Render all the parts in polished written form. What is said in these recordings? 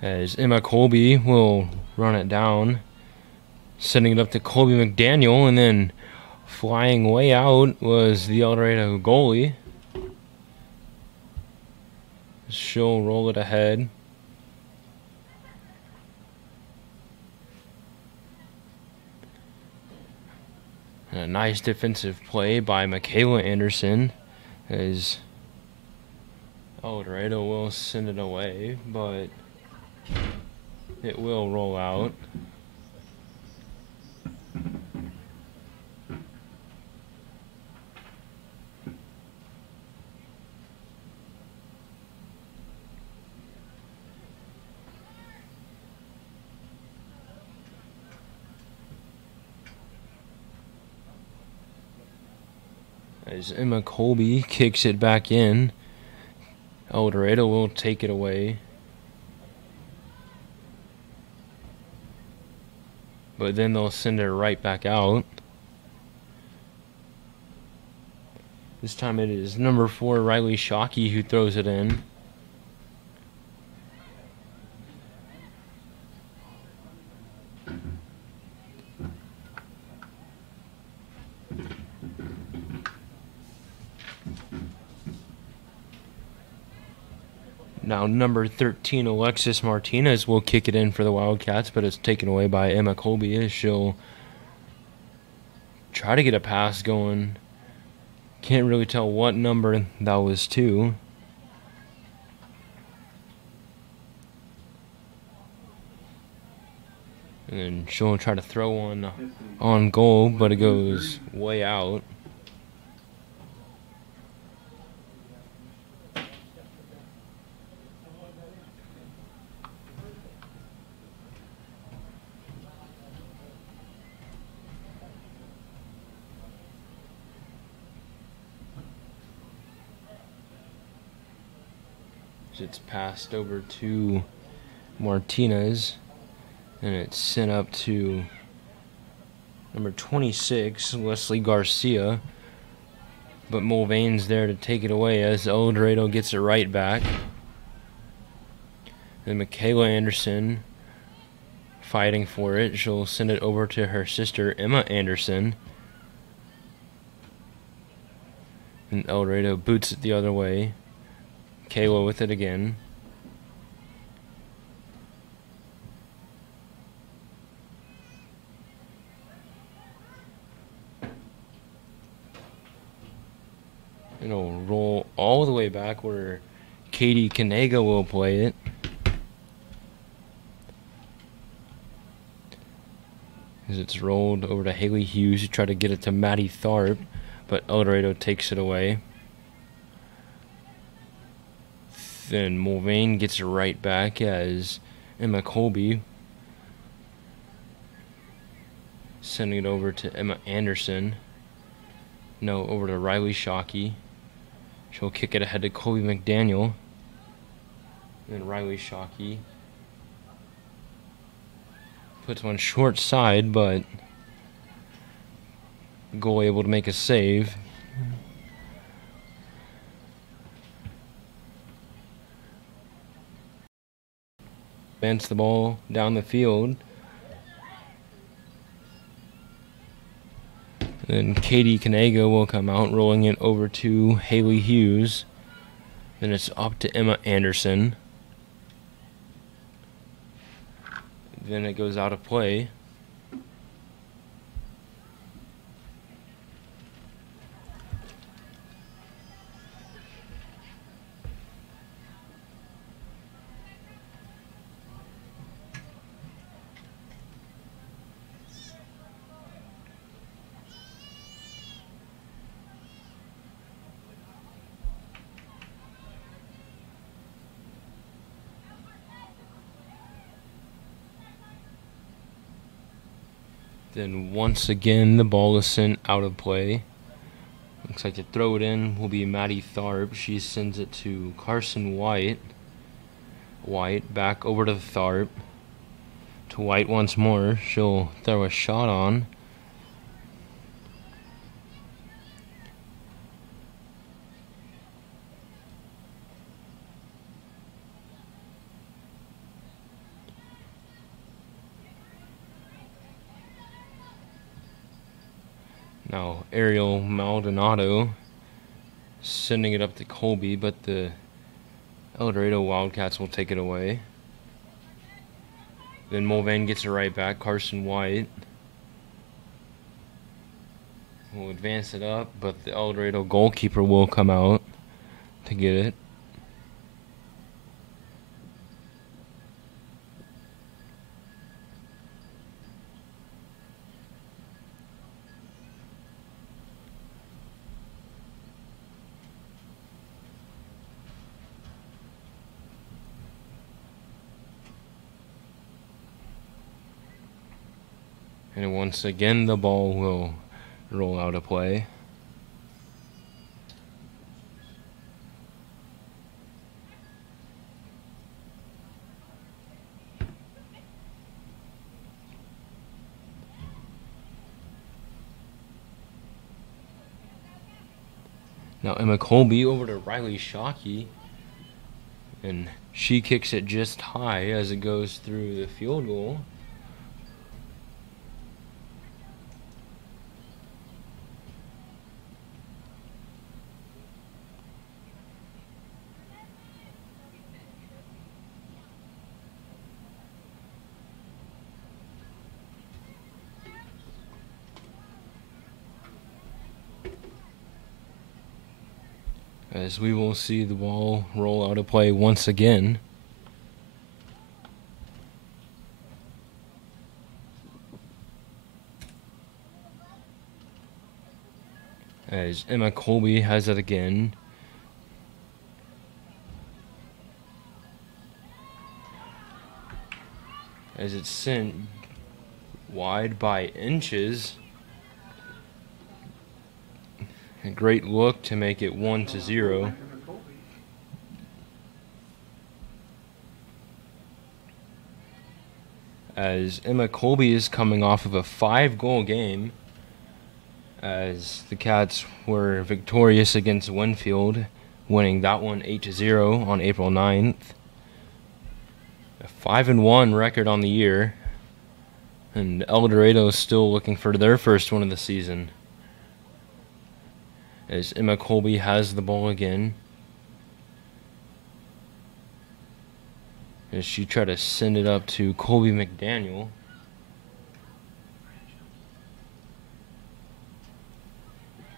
As Emma Colby will run it down, sending it up to Colby McDaniel, and then flying way out was the Eldorado goalie. She'll roll it ahead. And a nice defensive play by Michaela Anderson as Eldorado will send it away, but it will roll out. As Emma Colby kicks it back in, Eldorado will take it away. But then they'll send it right back out. This time it is number 4, Riley Shockey, who throws it in. Now number 13, Alexis Martinez, will kick it in for the Wildcats, but it's taken away by Emma Colby as she'll try to get a pass going. Can't really tell what number that was to. And then she'll try to throw one on goal, but it goes way out. It's passed over to Martinez, and it's sent up to number 26, Leslie Garcia. But Mulvane's there to take it away as Eldorado gets it right back. And Michaela Anderson fighting for it. She'll send it over to her sister, Emma Anderson. And Eldorado boots it the other way. Kayla with it again. It'll roll all the way back where Katie Kanega will play it. As it's rolled over to Haley Hughes to try to get it to Maddie Tharp, but Eldorado takes it away. Then Mulvane gets it right back as Emma Colby sending it over to Emma Anderson. No, over to Riley Shockey. She'll kick it ahead to Colby McDaniel. Then Riley Shockey puts one short side, but goal able to make a save. Advance the ball down the field. Then Katie Kanega will come out, rolling it over to Haley Hughes. Then it's up to Emma Anderson. Then it goes out of play. Then once again, the ball is sent out of play. Looks like to throw it in will be Maddie Tharp. She sends it to Carson White. White back over to Tharp. To White once more. She'll throw a shot on. Now Ariel Maldonado sending it up to Colby, but the Eldorado Wildcats will take it away. Then Mulvane gets it right back. Carson White will advance it up, but the Eldorado goalkeeper will come out to get it. And once again, the ball will roll out of play. Now Emma Colby over to Riley Shockey, and she kicks it just high as it goes through the field goal. As we will see the ball roll out of play once again. As Emma Colby has it again. As it's sent wide by inches. A great look to make it 1-0. As Emma Colby is coming off of a 5-goal game, as the Cats were victorious against Winfield, winning that one 8-0 on April 9th. A 5-1 record on the year, and Eldorado is still looking for their first win of the season. As Emma Colby has the ball again. As she tried to send it up to Colby McDaniel.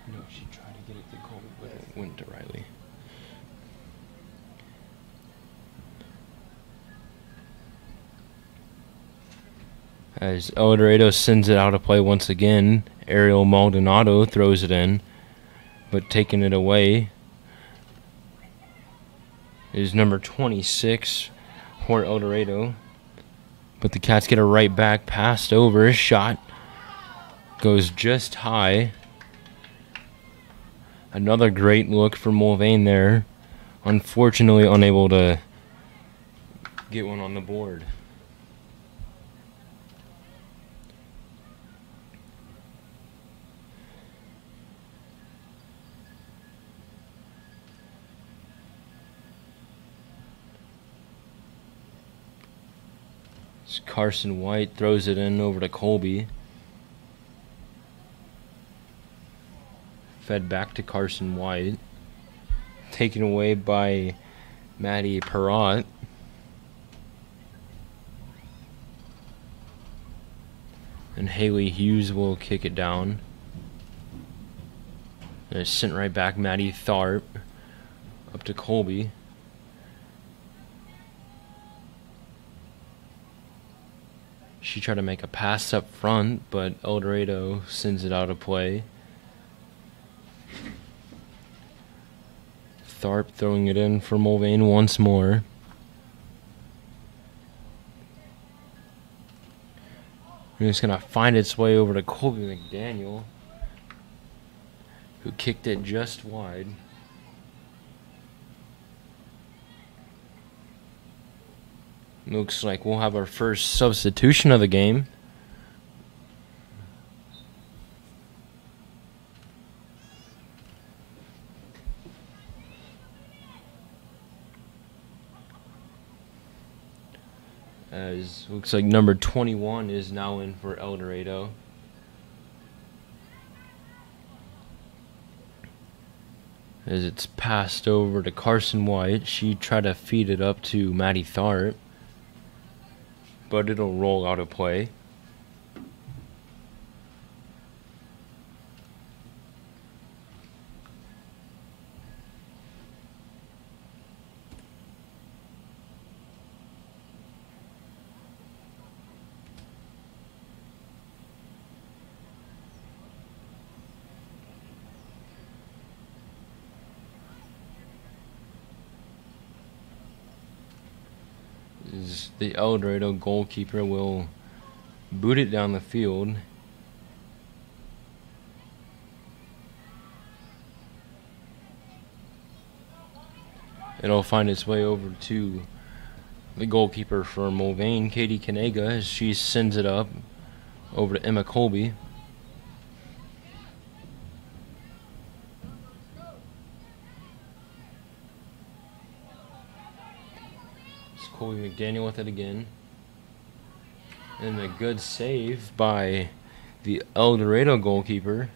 No, she tried to get it to Colby, but it went to Riley. As Eldorado sends it out of play once again, Ariel Maldonado throws it in. But taking it away is number 26 for Eldorado. But the Cats get it right back, passed over, shot goes just high. Another great look for Mulvane there. Unfortunately unable to get one on the board. Carson White throws it in over to Colby. Fed back to Carson White. Taken away by Maddie Perrott. And Haley Hughes will kick it down. And it's sent right back, Maddie Tharp. Up to Colby. She tried to make a pass up front, but Eldorado sends it out of play. Tharp throwing it in for Mulvane once more. And it's going to find its way over to Colby McDaniel, who kicked it just wide. Looks like we'll have our first substitution of the game. As looks like number 21 is now in for Eldorado. As it's passed over to Carson White. She tried to feed it up to Maddie Tharp, but it'll roll out of play. The Eldorado goalkeeper will boot it down the field. It'll find its way over to the goalkeeper for Mulvane, Katie Kanega, as she sends it up over to Emma Colby. Colby McDaniel with it again. And a good save by the Eldorado goalkeeper.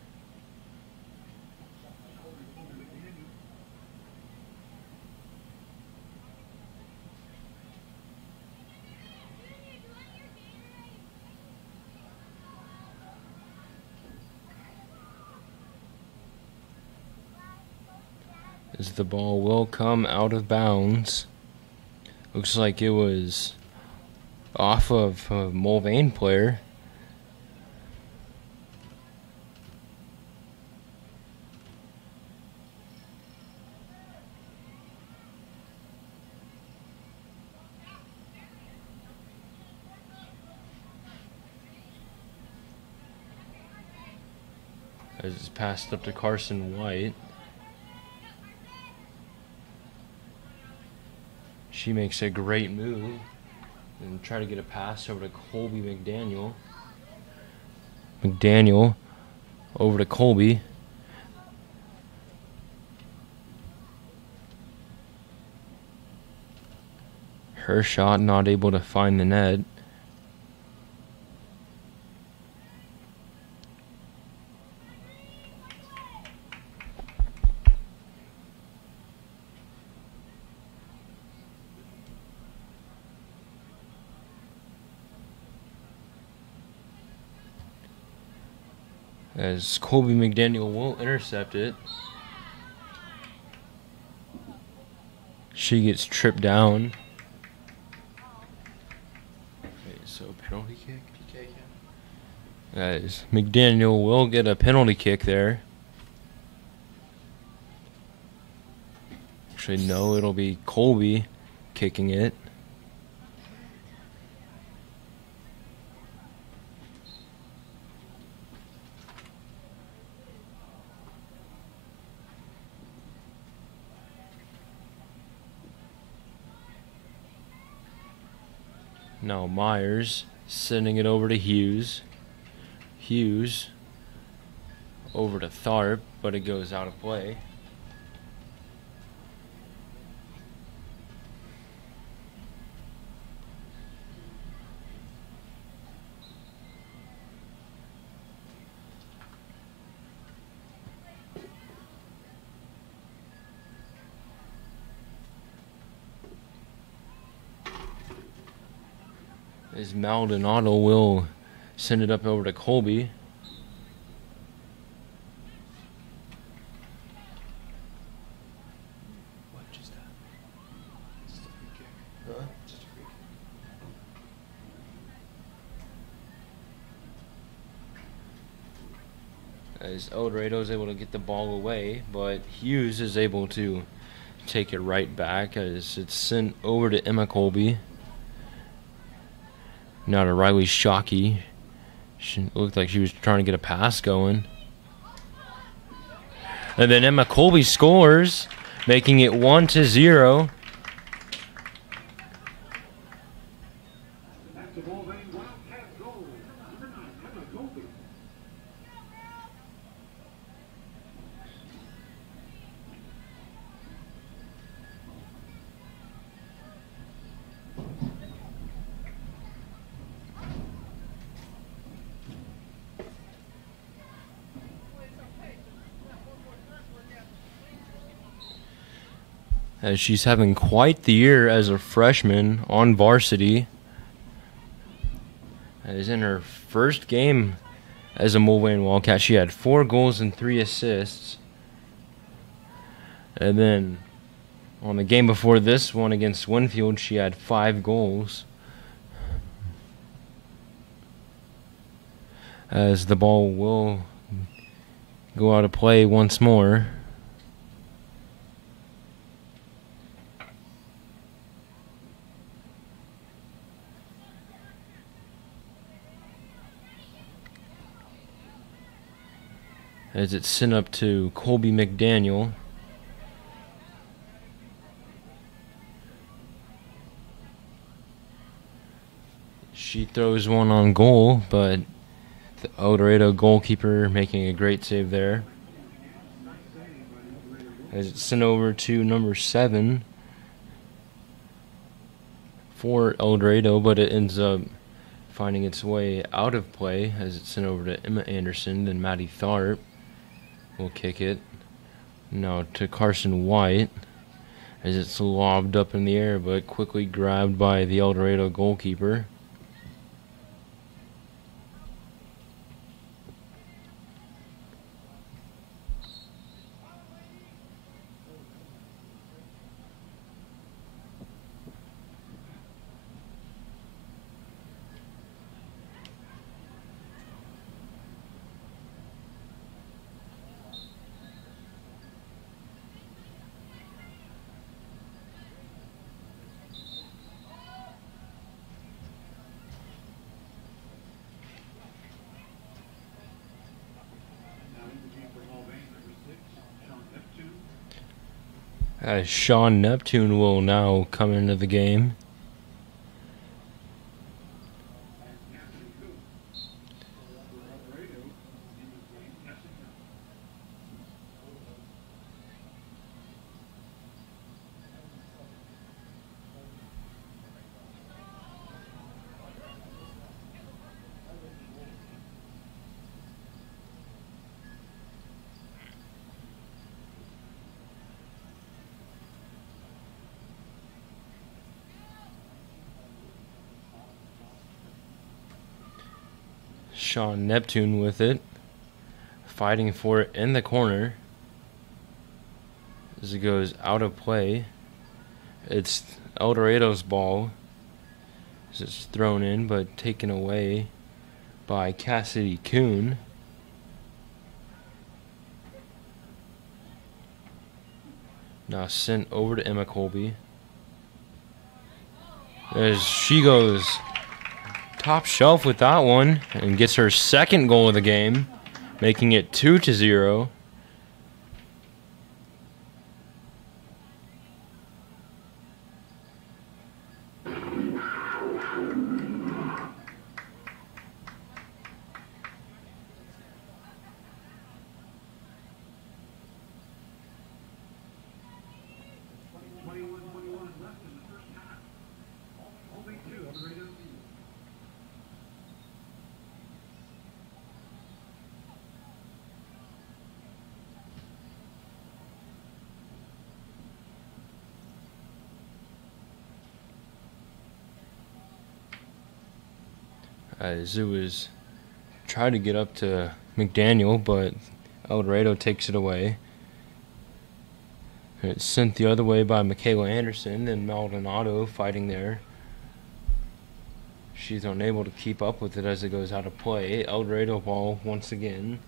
As the ball will come out of bounds. Looks like it was off of a Mulvane player. As it's passed up to Carson White. She makes a great move and try to get a pass over to Colby McDaniel. McDaniel over to Colby. Her shot not able to find the net. As Colby McDaniel will intercept it. She gets tripped down. Okay, so penalty kick? PK count? As McDaniel will get a penalty kick there. Actually, no, it'll be Colby kicking it. Now Myers sending it over to Hughes. Hughes over to Tharp, but it goes out of play. As Maldonado will send it up over to Colby. What just happened? Just a free kick. Huh? Just a free kick. As Eldorado is able to get the ball away, but Hughes is able to take it right back as it's sent over to Emma Colby. Now to Riley Shockey. She looked like she was trying to get a pass going. And then Emma Colby scores, making it 1-0. as she's having quite the year as a freshman on varsity. As in her first game as a Mulvane Wildcat, she had 4 goals and 3 assists. And then on the game before this one against Winfield, she had 5 goals. As the ball will go out of play once more. As it's sent up to Colby McDaniel. She throws one on goal, but the Eldorado goalkeeper making a great save there. As it's sent over to number 7 for Eldorado, but it ends up finding its way out of play as it's sent over to Emma Anderson. Then Maddie Tharp will kick it now to Carson White as it's lobbed up in the air, but quickly grabbed by the Eldorado goalkeeper. As Sean Neptune will now come into the game. Sean Neptune with it, fighting for it in the corner as it goes out of play. It's Eldorado's ball as it's thrown in but taken away by Cassidy Kuhn. Now sent over to Emma Colby as she goes top shelf with that one and gets her second goal of the game, making it 2-0. As it was trying to get up to McDaniel, but Eldorado takes it away. It's sent the other way by Michaela Anderson, and Maldonado fighting there. She's unable to keep up with it as it goes out of play. Eldorado ball once again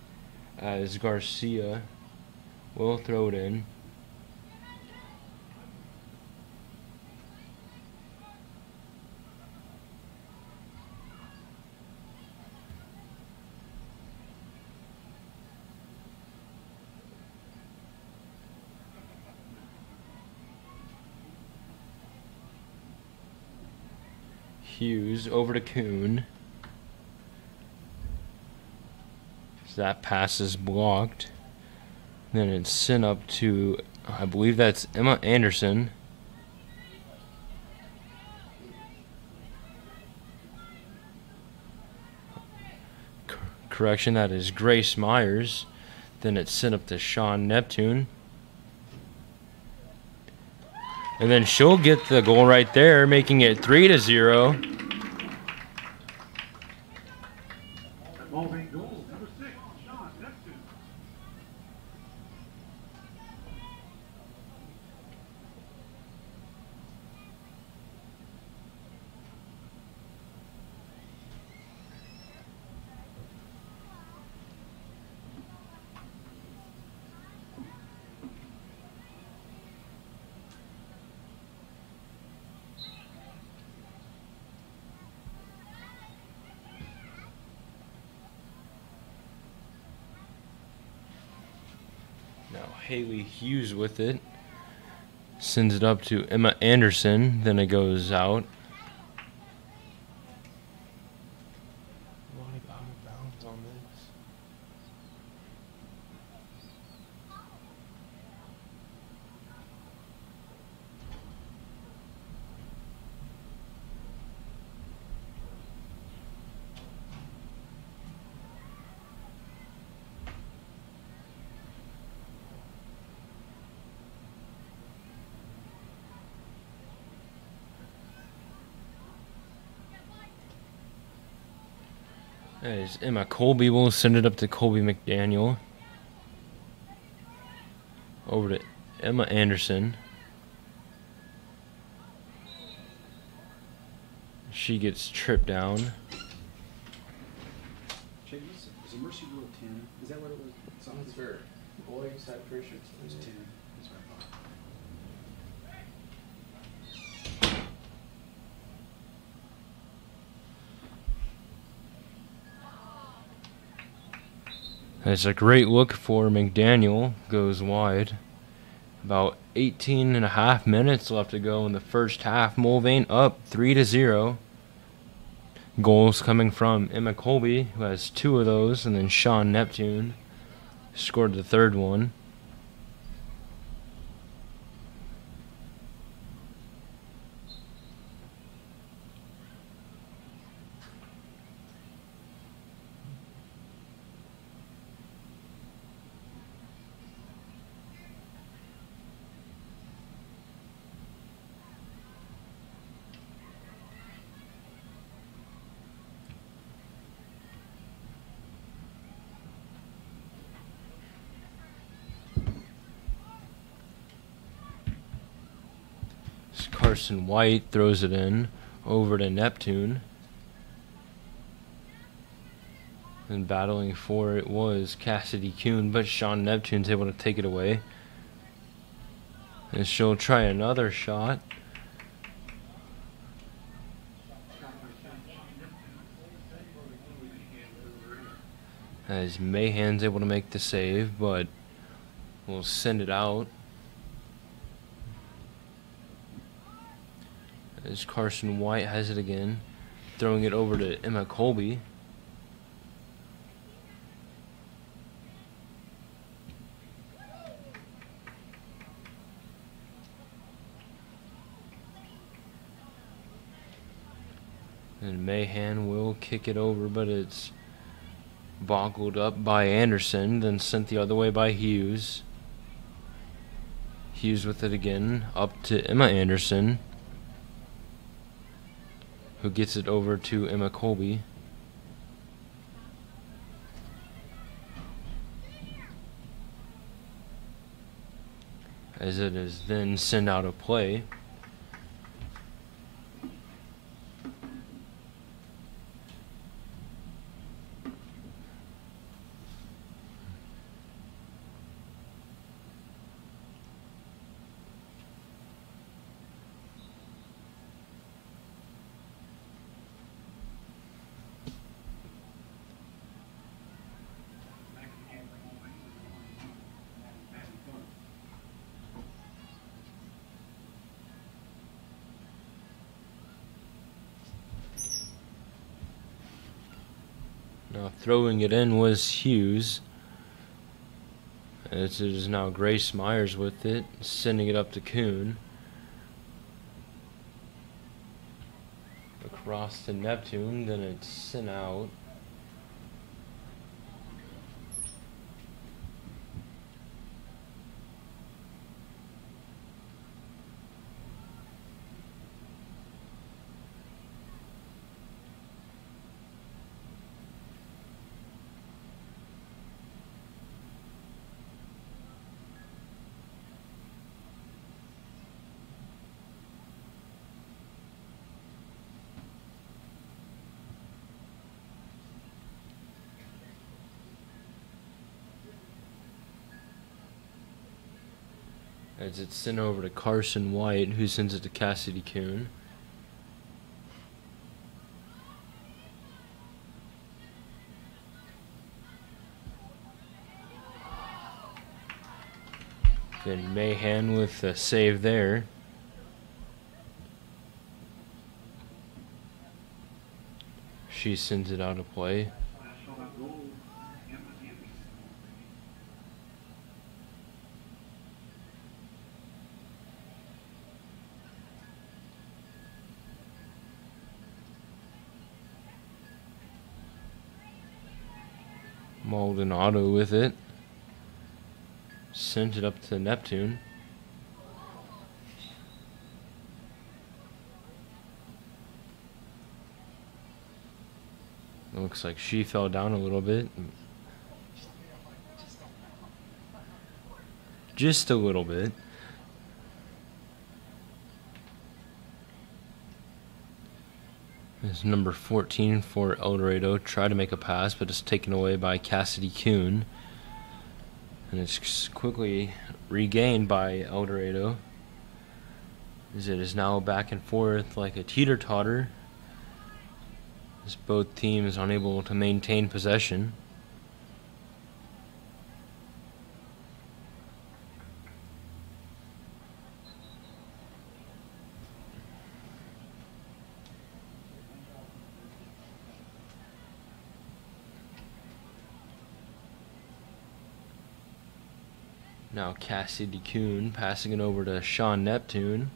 as Garcia will throw it in. Hughes over to Kuhn. So that pass is blocked. Then it's sent up to, I believe that's Emma Anderson. Correction, that is Grace Myers. Then it's sent up to Sean Neptune. And then she'll get the goal right there, making it 3-0. Mulvane goal, number 6, Sean Neptune. Now Haley Hughes with it. Sends it up to Emma Anderson. Then it goes out. A lot of out of bounds on this. As Emma Colby will send it up to Colby McDaniel. Over to Emma Anderson. She gets tripped down. Chase, is it Mercy Rule 10? Is that what it was? It's for boys, I'm pretty sure It's it's 10. That's what I thought. It's a great look for McDaniel. Goes wide. About 18.5 minutes left to go in the first half. Mulvane up 3-0. Goals coming from Emma Colby, who has 2 of those, and then Sean Neptune scored the third one. Carson White throws it in over to Neptune. And battling for it was Cassidy Kuhn, but Sean Neptune's able to take it away. And she'll try another shot. As Mahan's able to make the save, but we'll send it out. As Carson White has it again, throwing it over to Emma Colby. And Mahan will kick it over, but it's boggled up by Anderson, then sent the other way by Hughes. Hughes with it again, up to Emma Anderson, who gets it over to Emma Colby. As it is then sent out of play. Now throwing it in was Hughes. As it is now Grace Myers with it, sending it up to Kuhn. Across to Neptune, then it's sent out. as it's sent over to Carson White, who sends it to Cassidy Kuhn. Then Mahan with a save there. She sends it out of play. Eldorado with it. Sent it up to Neptune. It looks like she fell down a little bit. Just a little bit. It's number 14 for Eldorado. Tried to make a pass, but it's taken away by Cassidy Kuhn. And it's quickly regained by Eldorado, as it is now back and forth like a teeter-totter, as both teams unable to maintain possession. Now Cassidy Kuhn passing it over to Sean Neptune.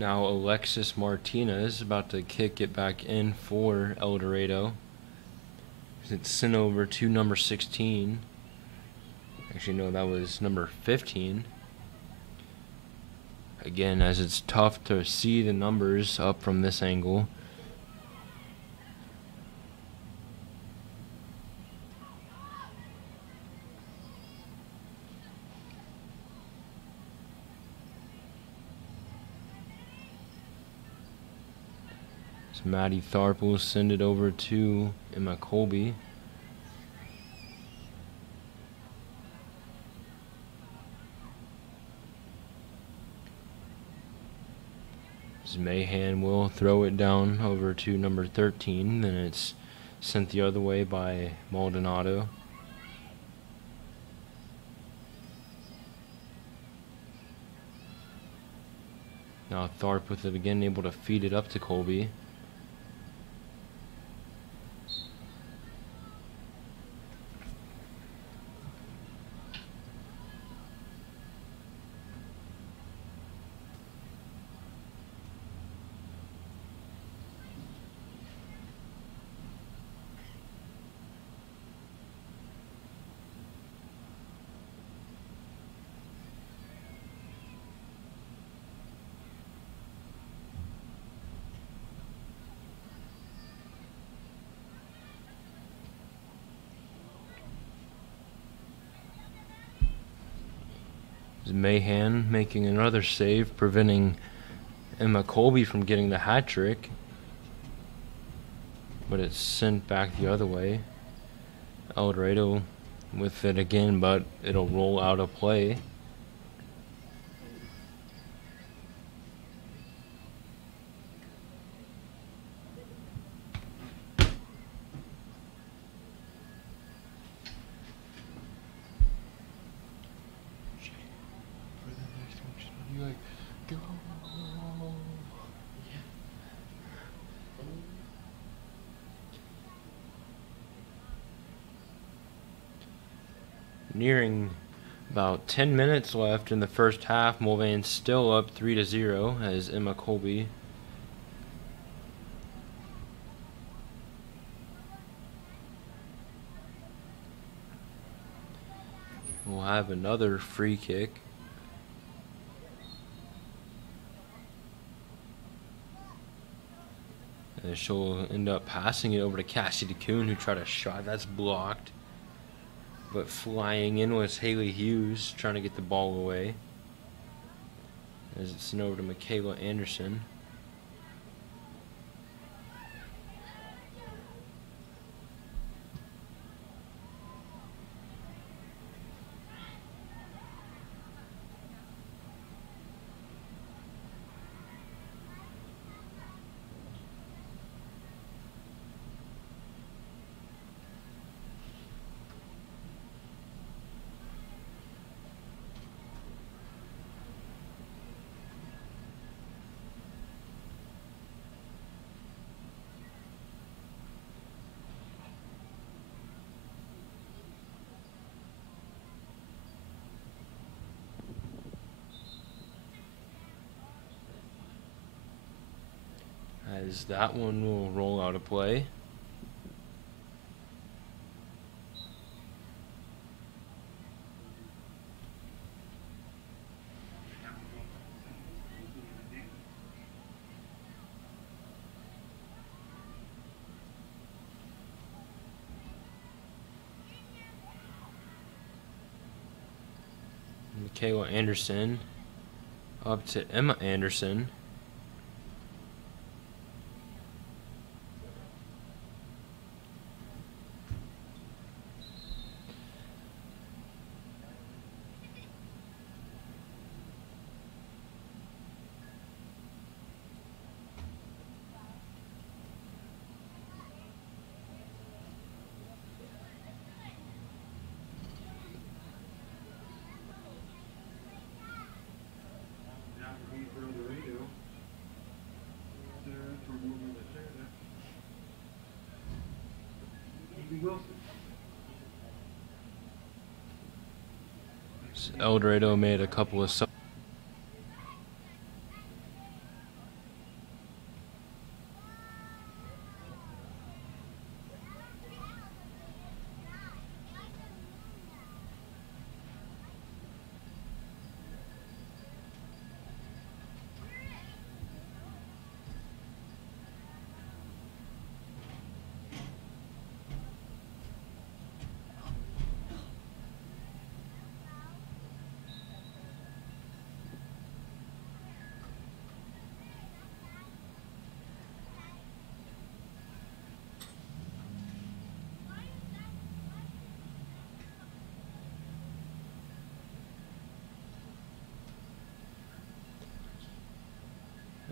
Now Alexis Martinez about to kick it back in for Eldorado. It's sent over to number 16. Actually, no, that was number 15. Again, as it's tough to see the numbers up from this angle. Maddie Tharp will send it over to Emma Colby. Mahan will throw it down over to number 13. Then it's sent the other way by Maldonado. Now Tharp with it again, able to feed it up to Colby. Mahan making another save, preventing Emma Colby from getting the hat trick. But it's sent back the other way. Eldorado with it again, but it'll roll out of play. Nearing about 10 minutes left in the first half. Mulvane still up 3-0 as Emma Colby will have another free kick. And she'll end up passing it over to Cassidy Kuhn, who tried a shot. That's blocked. But flying in was Haley Hughes, trying to get the ball away. As it's sent over to Michaela Anderson. As that one will roll out of play. Michaela Anderson up to Emma Anderson. Eldorado made a couple of subs.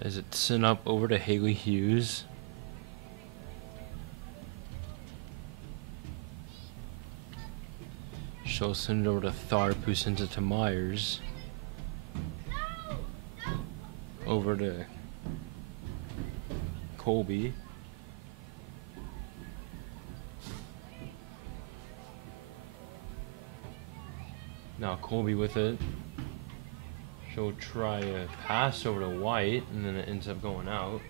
As it's sent up over to Haley Hughes. She'll send it over to Tharp, who sends it to Myers. Over to Colby. Now Colby with it. She'll try a pass over to White, and then it ends up going out.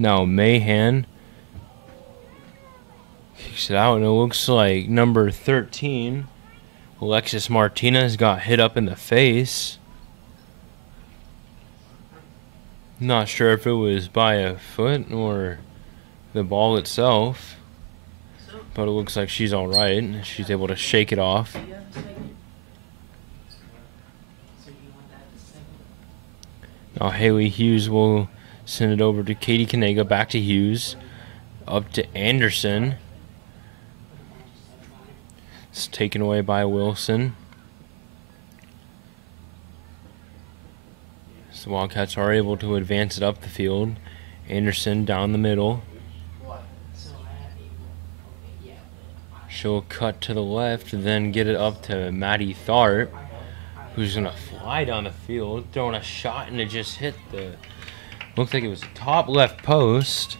Now Mahan kicks it out, and it looks like number 13, Alexis Martinez, got hit up in the face. Not sure if it was by a foot or the ball itself, but it looks like she's all right. She's able to shake it off. Now Haley Hughes will send it over to Katie Kanega, back to Hughes, up to Anderson. It's taken away by Wilson. So Wildcats are able to advance it up the field. Anderson down the middle. She'll cut to the left, then get it up to Maddie Tharp, who's gonna fly down the field, throwing a shot, and it just hit the. Looked like it was the top left post.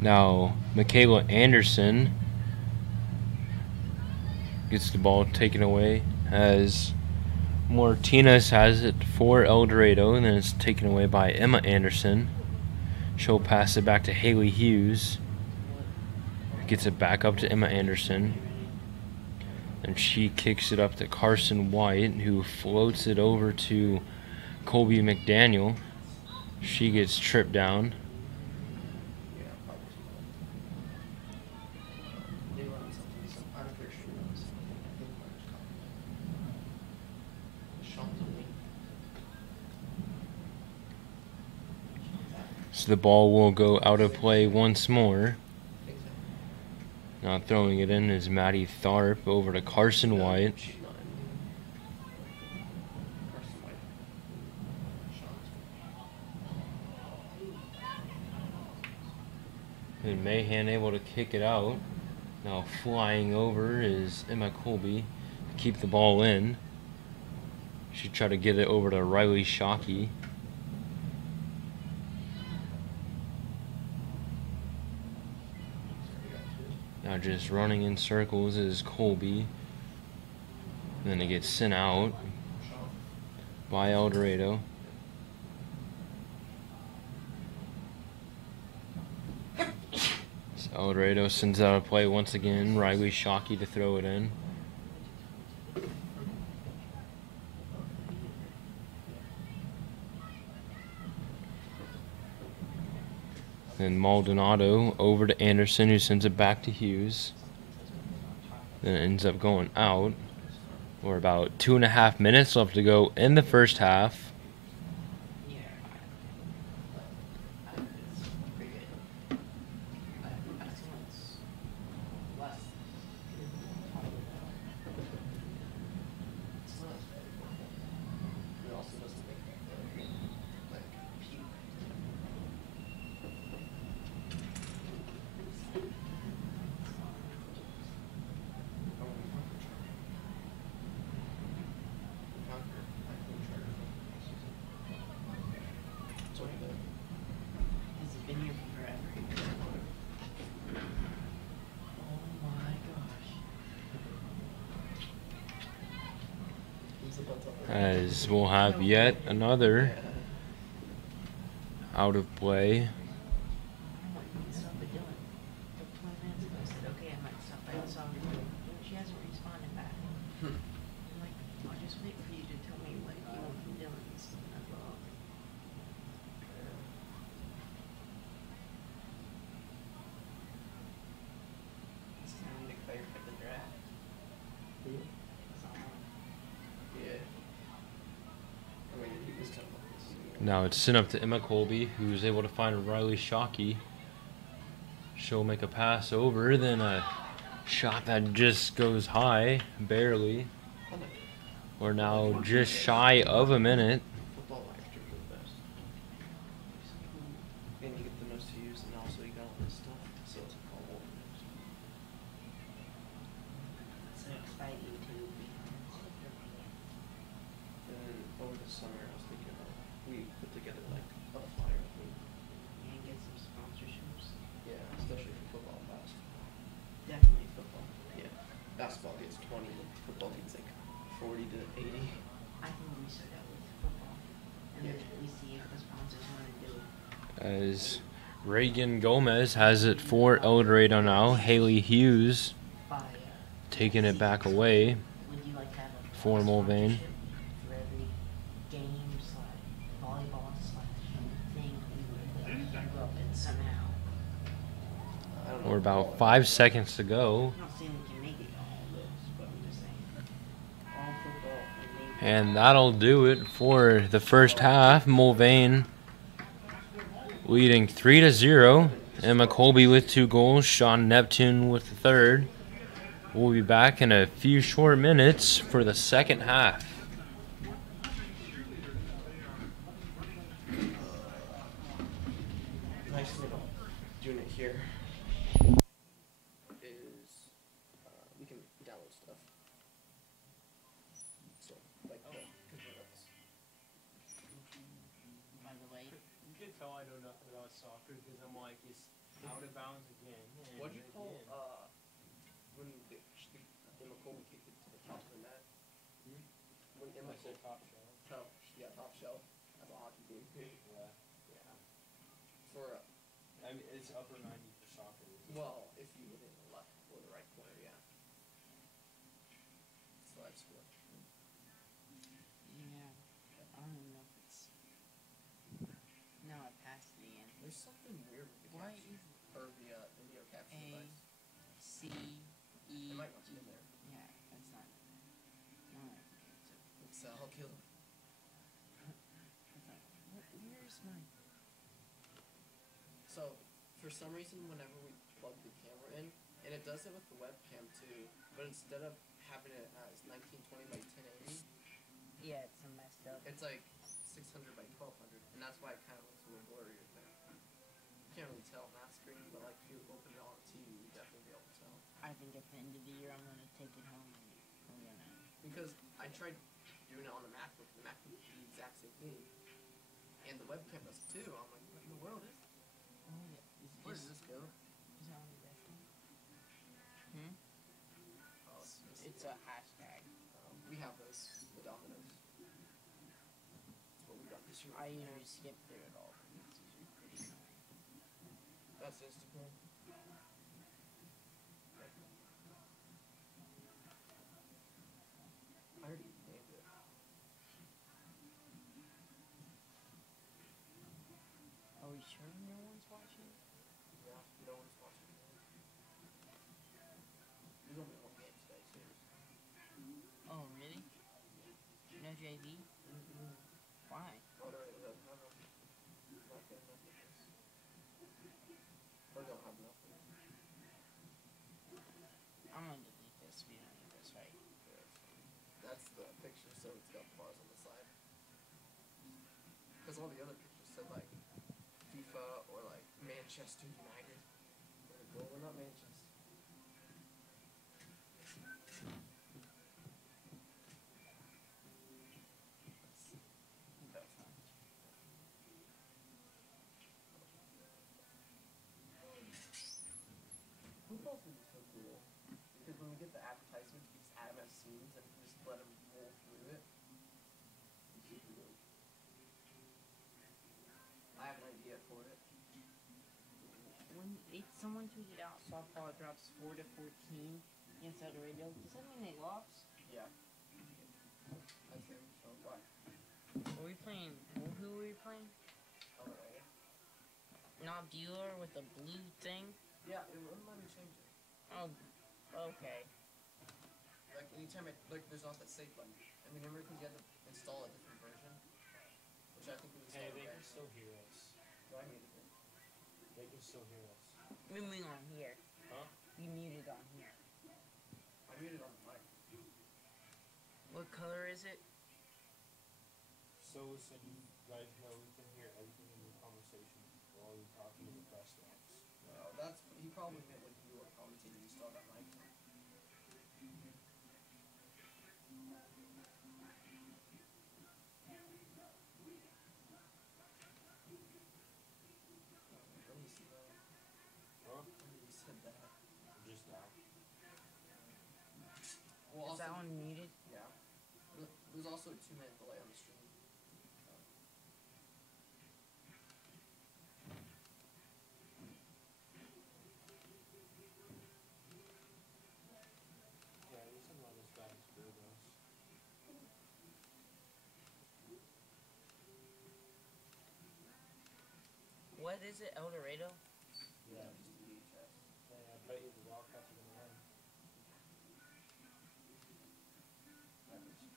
Now, Michaela Anderson gets the ball taken away as Martinez has it for Eldorado, and then it's taken away by Emma Anderson. She'll pass it back to Haley Hughes. Gets it back up to Emma Anderson. And she kicks it up to Carson White, who floats it over to Colby McDaniel. She gets tripped down. So the ball will go out of play once more. Now throwing it in is Maddie Tharp over to Carson White. And Mahan able to kick it out. Now flying over is Emma Colby to keep the ball in. She tried to get it over to Riley Shockey. Now just running in circles is Colby. And then it gets sent out by Eldorado. So Eldorado sends out a play once again. Riley Shockey to throw it in. Then Maldonado over to Anderson, who sends it back to Hughes. Then it ends up going out. We're about 2.5 minutes left to go in the first half. As we'll have yet another out of play. Now it's sent up to Emma Colby, who's able to find Riley Shockey. She'll make a pass over, then a shot that just goes high, barely. We're now just shy of a minute. Basketball gets 20, football gets like 40 to 80. I think we start out with football, and then we see if the sponsors want to do it. As Reagan Gomez has it for Eldorado now. Haley Hughes taking it back away Would you like to have a for Mulvane. for every game / volleyball / thing we would grow up in somehow? I don't know. We're about 5 seconds to go. I'm not saying we can make it all of those, but I'm just saying all football and maybe And that'll do it for the first half. Mulvane leading 3-0. Emma Colby with 2 goals. Sean Neptune with the third. We'll be back in a few short minutes for the second half. Nice little unit here is we can download stuff. So like the components. By the way, You can tell I know nothing about soccer because I'm like, it's out of bounds again. What'd you call when Emma Colby kicked it to the top of the net? When Emma I said Colby top shelf. top shelf. That's a hockey game. Yeah. Yeah. For I mean, it's upper 90 for soccer. well, if you were in the left or the right corner, yeah. So that's good. yeah, I don't even know if it's. No, I passed it again. There's something weird with the Why caption is or the video caption A device. C It E? might not be in there. Yeah, that's not in there. No, I think it's. It's I'll kill him. Where's my? So, for some reason, whenever we plug the camera in, and it does it with the webcam too, but instead of having it as 1920 by 1080, Yeah, it's a messed up. it's like 600 by 1200, and that's why it kind of looks a little blurry right there. You can't really tell on that screen, but like if you open it on the TV, you definitely be able to tell. I think at the end of the year, I'm gonna take it home and we're gonna. Because I tried doing it on the MacBook, and the MacBook did the exact same thing, and the webcam does too. I'm like, what in the world is this? Oh yeah. Where does this go? Is that on the left one? Hmm. Oh, It's a hashtag. we have those, the dominoes. That's what we got this year. I usually skip through it all. It's usually pretty annoying. That's Instagram. I already named it. Are we sure no one's watching? Yeah, no one's watching. There's only one game today, seriously. Oh really? No JV? Why? Eldorado doesn't have them. Not good enough for this. Or don't have enough for this. I'm gonna delete this. We don't need this, right? That's the picture, so it's got bars on the side. Because all the other pictures said like FIFA or like Manchester United. Well, we're not Manchester. That's fine. Football's gonna be so cool. Because when we get the advertisements, we just add them as scenes and just let them roll through it. It's super dope. I have an idea for it. When someone tweeted out softball drops 4 to 14 against Eldorado, does that mean they lost? Yeah. I think so. Why? Were we playing? Who were we playing? Eldorado. Not Bueller with the blue thing. Yeah, it wouldn't let me change it. Oh, okay. Like anytime there's not that save button. I mean, remember because you had to install a different version, which I think we Hey, installed. they Okay. can still hear us. Do I need it? They can still hear us. We muted on here. Huh? We muted on here. I muted on the mic. What color is it? So you guys know we can hear everything in your conversation while you're talking to the press box. No, that's he probably meant when you were commentating. You still had that mic. When you see that, Huh? when you said that. Just now. Well, Is that one muted? Yeah. There's also a 2-minute delay on the stream. Yeah, it's not as bad as Burgos. What is it? Eldorado? Yeah, just a VHS. Yeah, I bet you the Wildcats are gonna win.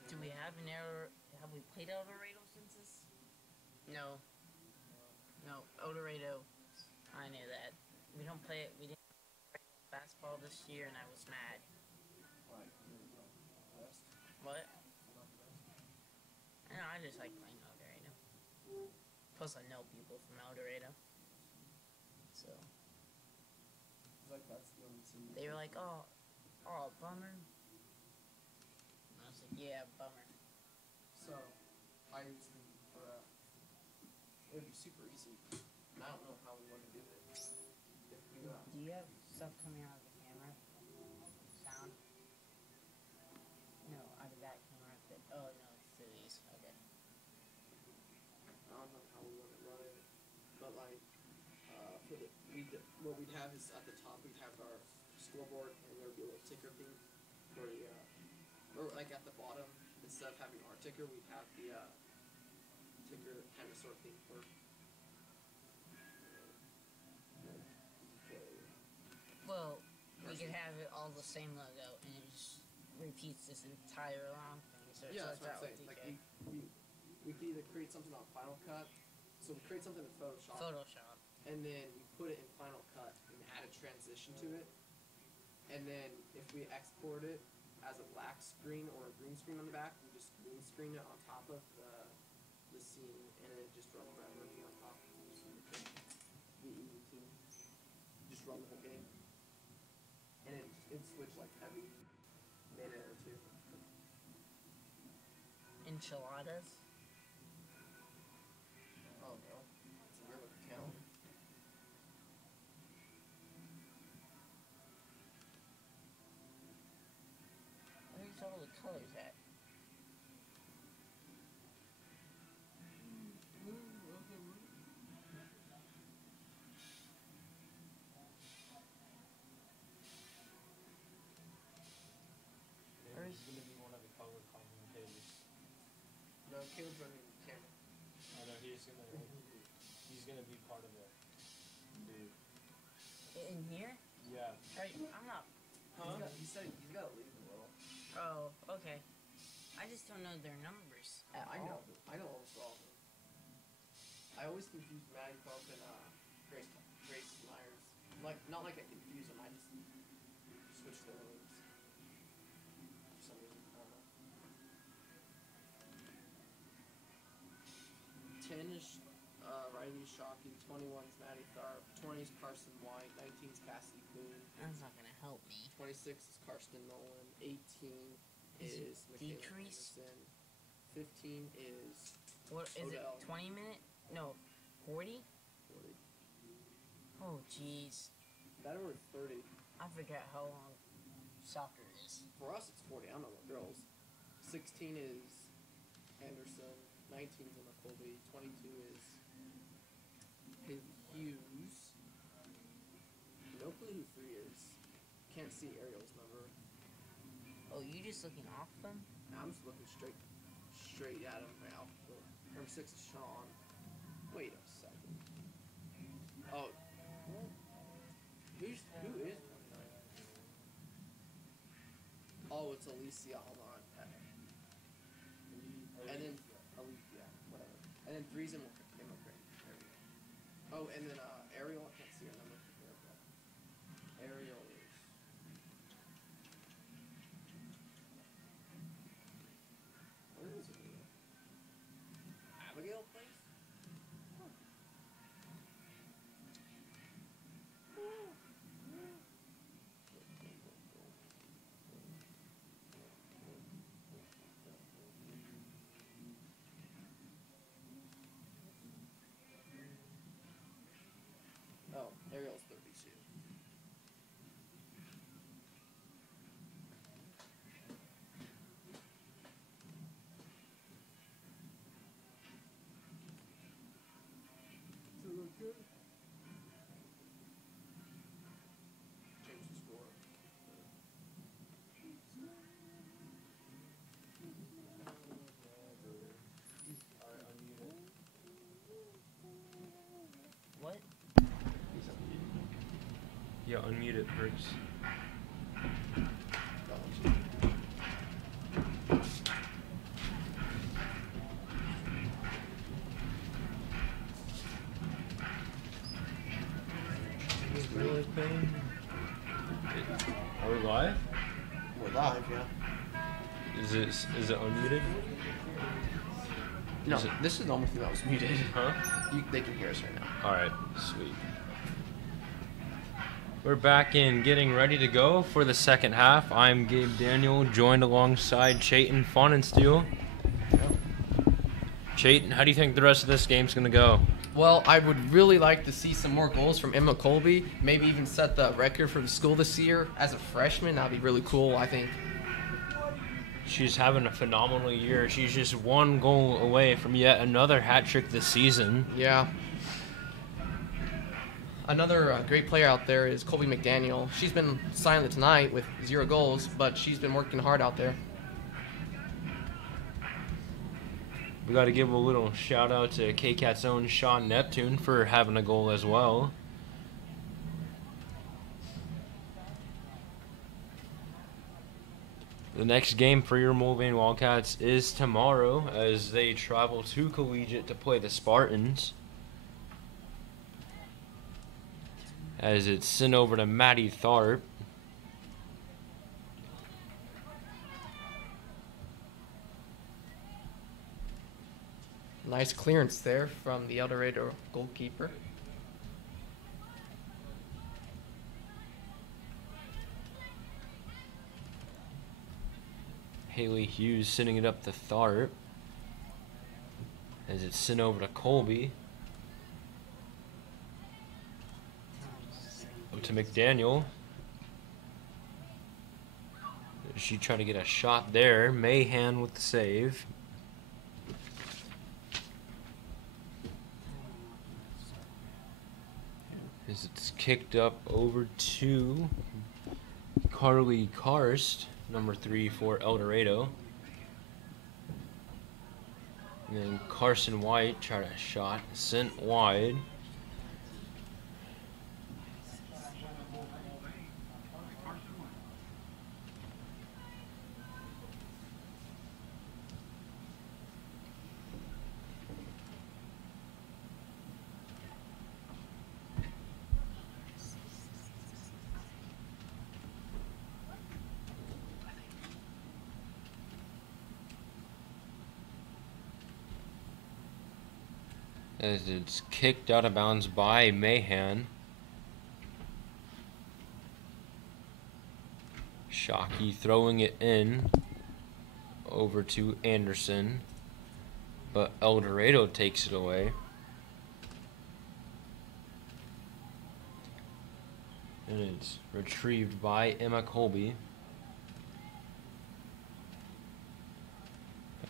Do we have an error? Have we played Eldorado since this? No. No, Eldorado. I knew that. We don't play it. We didn't play basketball this year, and I was mad. Why? You're not the best. What? You're not the best. No, I just like playing Eldorado. Plus, I know people from Eldorado. So It's like that's the only team. they were like, "Oh, bummer." And I was like, "Yeah, bummer." So, I used to for it would be super easy. And I don't know how we want to do it. If we Do you have stuff coming out of the camera? Sound? No, out of that camera. Oh no, it's through these. Okay. I don't know how we want to run it, but like for the what we'd have is at the top we'd have our scoreboard and there would be a little ticker thing for the or like at the bottom instead of having our ticker we'd have the ticker kind of sort of thing for Well, we could have it all the same logo, and it just repeats this entire long thing. So it yeah, that's starts what I'm out saying. with Like DK. we could either create something on Final Cut, so we create something in Photoshop, Photoshop. and then we put it in Final Cut and add a transition to it, and then if we export it as a black screen or a green screen on the back, we just green screen it on top of the scene, and it just runs forever on top. Be easy to just run the whole game, and it switch like every minute or two. Enchiladas. Oh no, it's a year with a calendar. Where's all the colors at? Maybe he's gonna be one of the color commentators. No, Caleb's running the camera. I know he's gonna be part of it. Dude. In here? Yeah. I'm not. He said he's got to leave a little. Oh, okay. I just don't know their numbers. I know almost all of them. I always confuse Maddie Thorpe and Grace Myers. Like not like I confuse them. I just switch their names for some reason. I don't know. 10 is Riley Shockey. 21's Maddie Tharp. 20's Carson White. 19's Cassidy Boone. That's not gonna help me. 26 is Karsten Nolan. 18 Is it is Michaela decreased? Anderson. 15 is What is Odell. it? 20 minute? No, 40? 40. Oh, jeez. That or 30. I forgot how long soccer is. For us, it's 40. I don't know what girls. 16 is Anderson. 19 is Emma Colby. 22 is Hughes. No clue who 3 is. Can't see Ariel's number. Oh, you just looking off them? I'm just looking straight at him right now. Number 6 is Sean. Wait a second. Oh. Who is 29? Oh, it's Alicia. Hold on. And then Alicia, whatever. And then 3's Emma Crane. There we go. Oh, and then Ariel. I can't see her number. There we go. Ariel is. Where is Ariel? Abigail place? Oh, Ariel's 32. Does it look good? Change the score. Alright, unmute it. What? Yeah, unmute it first. No, Is it- this is the only thing that was muted. Huh? They can hear us right now. Alright, sweet. We're back in getting ready to go for the second half. I'm Gabe Daniel, joined alongside Chayton Fawnensteel. Chayton, how do you think the rest of this game's going to go? Well, I would really like to see some more goals from Emma Colby. Maybe even set the record for the school this year as a freshman. That'd be really cool, I think. She's having a phenomenal year. She's just one goal away from yet another hat trick this season. Yeah. Another great player out there is Colby McDaniel. She's been silent tonight with 0 goals, but she's been working hard out there. We got to give a little shout out to K-Cat's own Sean Neptune for having a goal as well. The next game for your Mulvane Wildcats is tomorrow as they travel to Collegiate to play the Spartans. As it's sent over to Maddie Tharp. Nice clearance there from the Eldorado goalkeeper. Haley Hughes sending it up to Tharp. As it's sent over to Colby. Up to McDaniel. She tried to get a shot there. Mahan with the save. As it's kicked up over to Carly Karst, number 3 for Eldorado. And then Carson White tried a shot, sent wide. As it's kicked out of bounds by Mahan. Shockey throwing it in over to Anderson, but Eldorado takes it away. And it's retrieved by Emma Colby.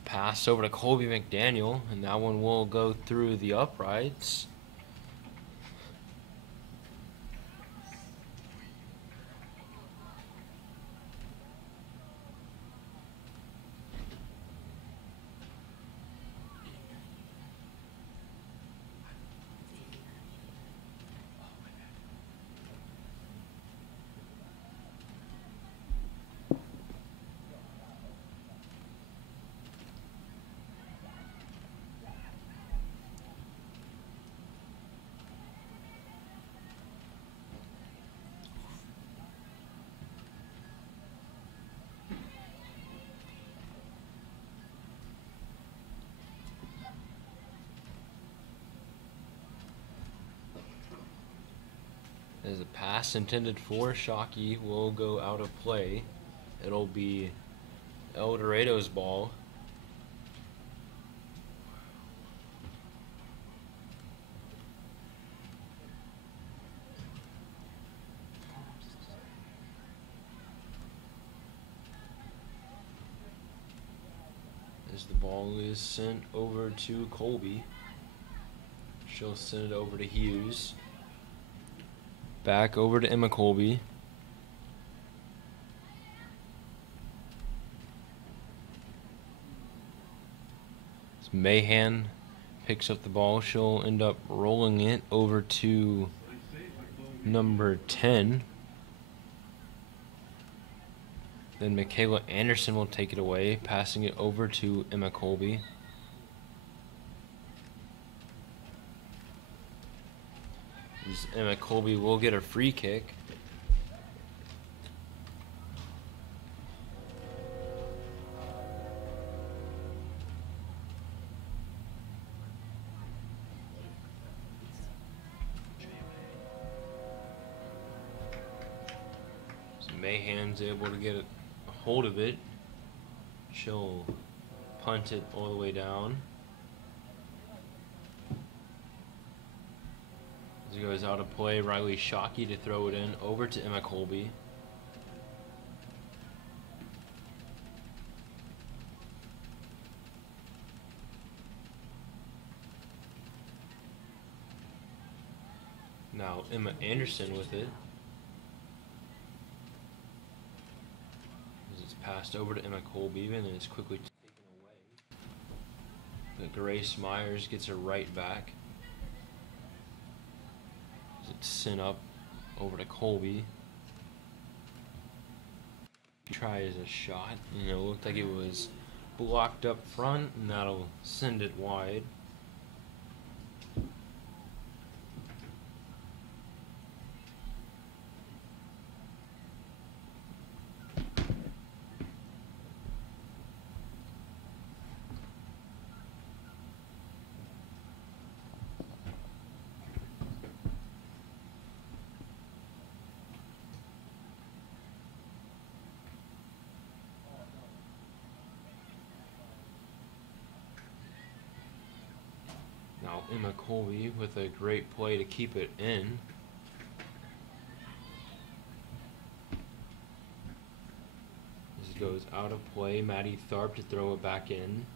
Pass over to Colby McDaniel, and that one will go through the uprights. As a pass intended for Shockey will go out of play. It'll be Eldorado's ball. As the ball is sent over to Colby. She'll send it over to Hughes. Back over to Emma Colby. As Mahan picks up the ball, she'll end up rolling it over to number 10. Then Michaela Anderson will take it away, passing it over to Emma Colby. Emma Colby will get a free kick. Mayhem's able to get a hold of it. She'll punt it all the way down. As it goes out of play, Riley Shockey to throw it in over to Emma Colby. Now Emma Anderson with it. As it's passed over to Emma Colby and then it's quickly taken away. But Grace Myers gets her right back. As it's sent up over to Colby. Tries a shot, and it looked like it was blocked up front, and that'll send it wide. Now Emma Colby with a great play to keep it in. This goes out of play. Maddie Tharp to throw it back in.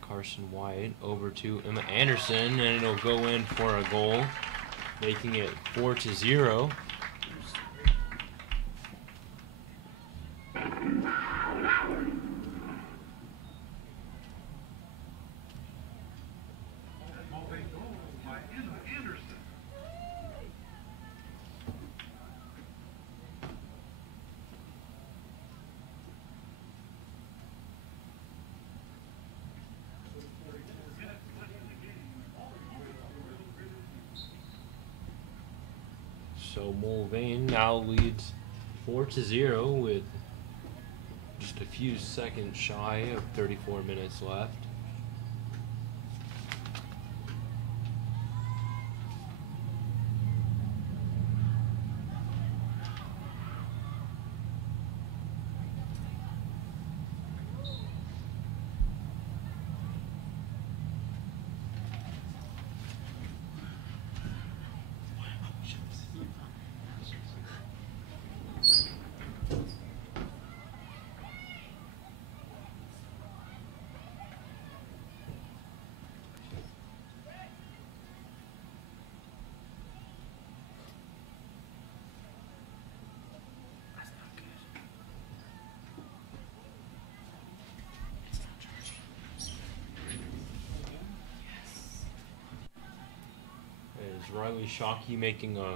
Carson White over to Emma Anderson, and it'll go in for a goal, making it 4-0. So Mulvane now leads 4-0 with just a few seconds shy of 34 minutes left. Is Riley Shockey making a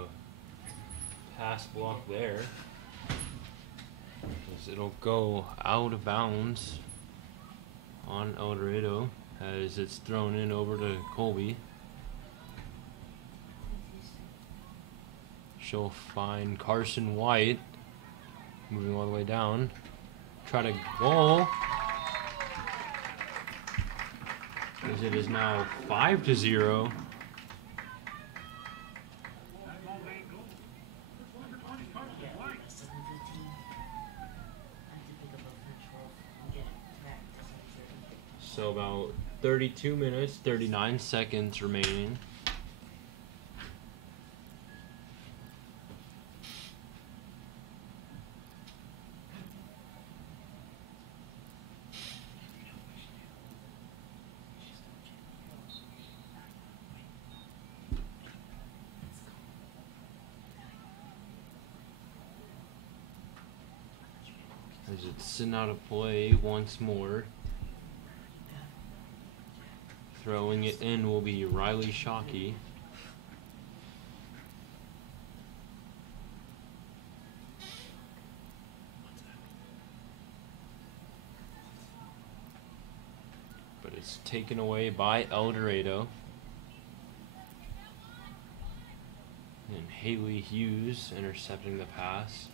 pass block there? As it'll go out of bounds on Eldorado as it's thrown in over to Colby. She'll find Carson White moving all the way down. Try to goal. As it is now 5-0. So about 32 minutes, 39 seconds remaining. As it's sent out of play once more. Throwing it in will be Riley Shockey. But it's taken away by Eldorado. And Haley Hughes intercepting the pass.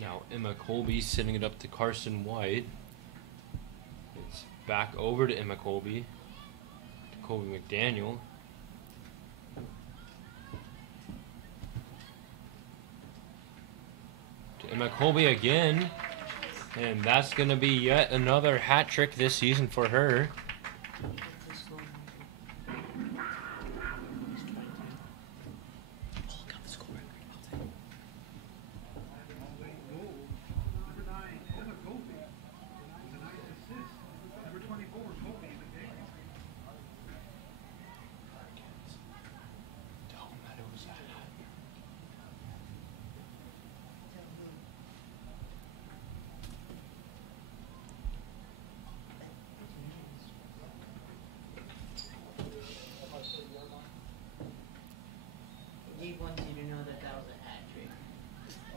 Now Emma Colby sending it up to Carson White. It's back over to Emma Colby. To Colby McDaniel. To Emma Colby again. And that's going to be yet another hat trick this season for her. Number 9, Emma Colby. With a nice assist. Number 24, Colby McDaniel. They want you to know that that was a hat trick.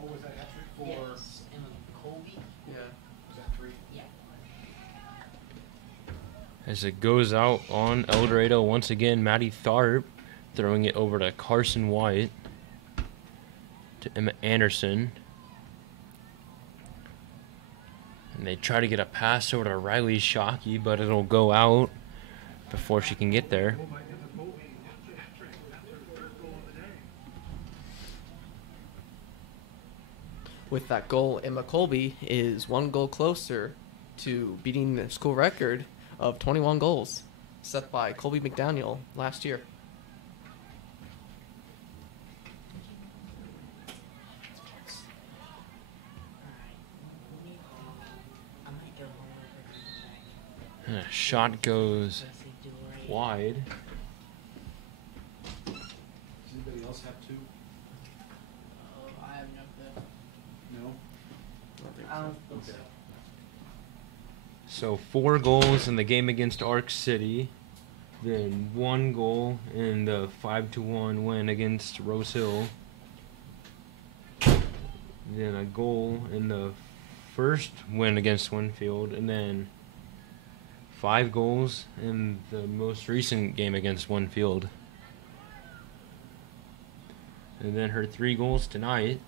Oh, was that hat trick for? Yes, Emma Colby. Yeah. Was that 3? Yeah. As it goes out on Eldorado once again, Maddie Tharp throwing it over to Carson White. To Emma Anderson. And they try to get a pass over to Riley Shockey, but it'll go out before she can get there. Goal by Emma Colby. Hat trick. That's her 3rd goal of the day. With that goal, Emma Colby is 1 goal closer to beating the school record of 21 goals set by Colby McDaniel last year. I might go home with her. And a shot goes wide. Does anybody else have 2? I have enough though. No? I don't think so. So 4 goals in the game against Arc City. Then 1 goal in the 5-1 win against Rose Hill. Then a goal in the first win against Winfield. And then 5 goals in the most recent game against Winfield. And then her 3 goals tonight.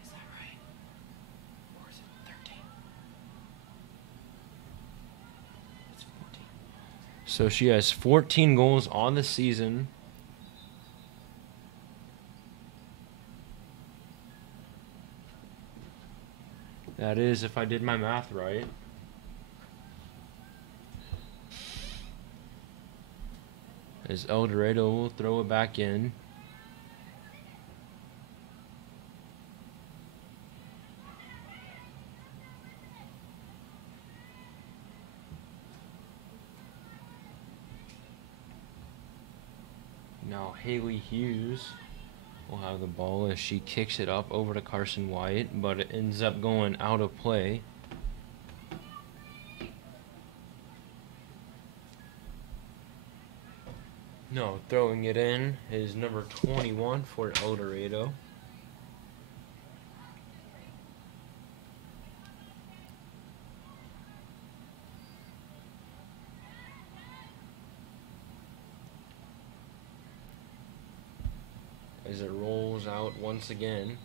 Is that right? Or is it 13? It's 14. So she has 14 goals on the season. That is, if I did my math right. As Eldorado will throw it back in. Now Haley Hughes will have the ball as she kicks it up over to Carson White, but it ends up going out of play. No, throwing it in is number 21 for Eldorado. As it rolls out once again.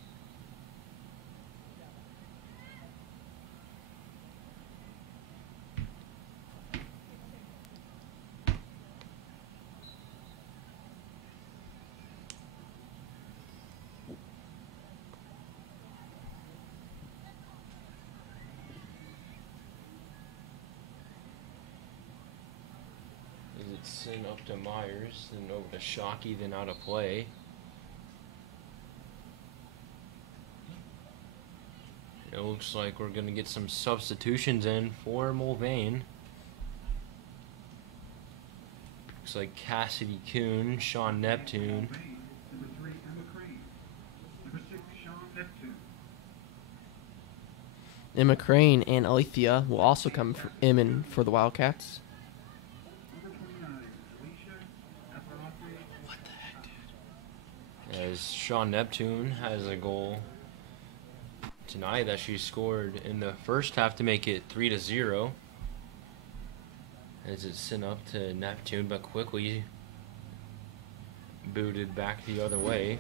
As it's sent up to Myers, then over to Shockey, then out of play. It looks like we're going to get some substitutions in for Mulvane. Looks like Cassidy Kuhn, Sean Neptune. Number 3, Emma Crane. Number 6, Sean Neptune. Emma Crane and Alethea will also come in for the Wildcats. Number 29, Alicia Apparate. What the heck, dude? as Sean Neptune has a goal tonight that she scored in the first half to make it 3-0. As it's sent up to Neptune, but quickly booted back the other way.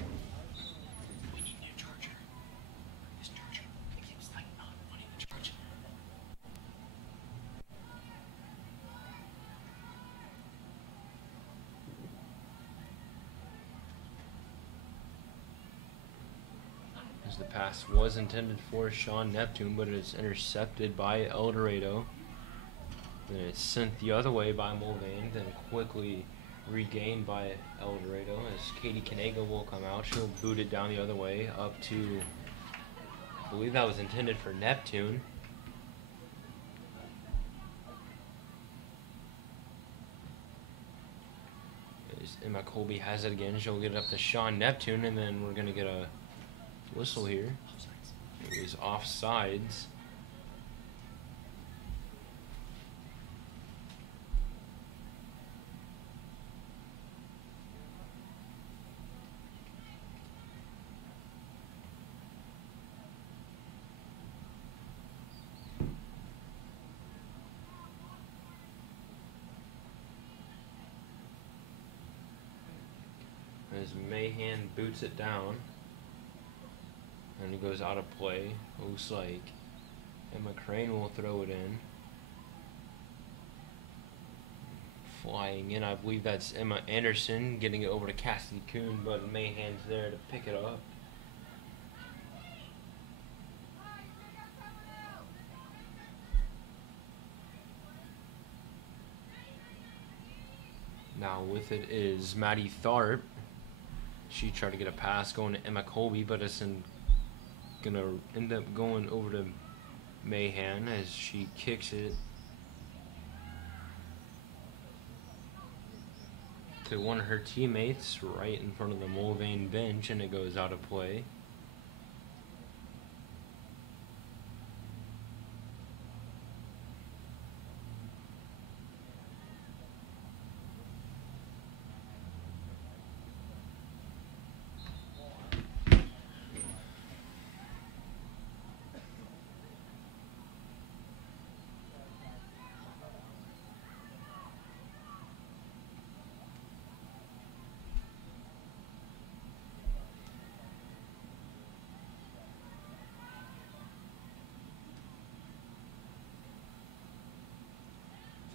As the pass was intended for Sean Neptune, but it's intercepted by Eldorado. Then it's sent the other way by Mulvane, then quickly regained by Eldorado as Katie Kanega will come out. She'll boot it down the other way up to, I believe that was intended for Neptune. As Emma Colby has it again. She'll get it up to Sean Neptune, and then we're going to get a whistle here. It was offsides. As Mahan boots it down, and it goes out of play. Looks like Emma Crane will throw it in. Flying in, I believe that's Emma Anderson getting it over to Cassidy Kuhn, but Mahan's there to pick it up. Now with it is Maddie Tharp. She tried to get a pass going to Emma Colby, but it's gonna end up going over to Mahan as she kicks it to one of her teammates right in front of the Mulvane bench, and it goes out of play.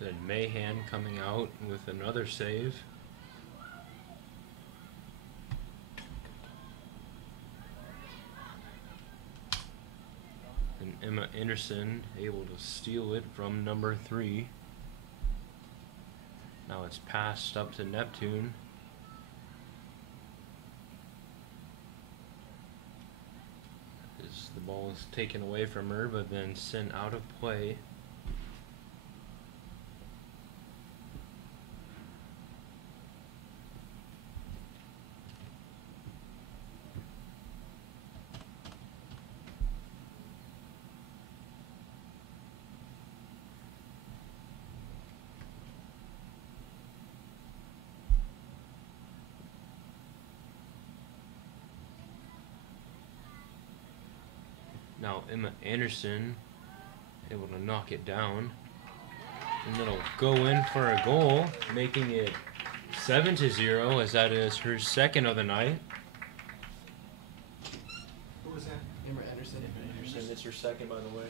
Then Mahan coming out with another save. And Emma Anderson able to steal it from number 3. Now it's passed up to Neptune. As the ball is taken away from her, but then sent out of play. Now Emma Anderson able to knock it down, and it'll go in for a goal, making it 7-0, as that is her second of the night. Who was that? Emma Anderson. Emma Anderson, it's her second, by the way.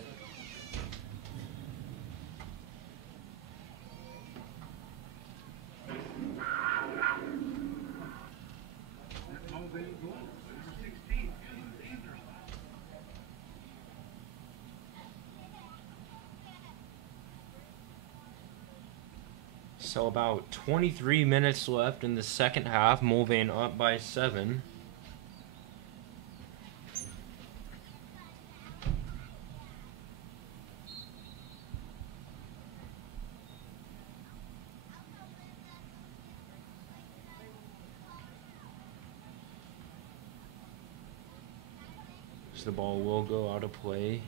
That Mulvane goal, number 16. Dangerous. So about 23 minutes left in the second half. Mulvane up by 7. So the ball will go out of play.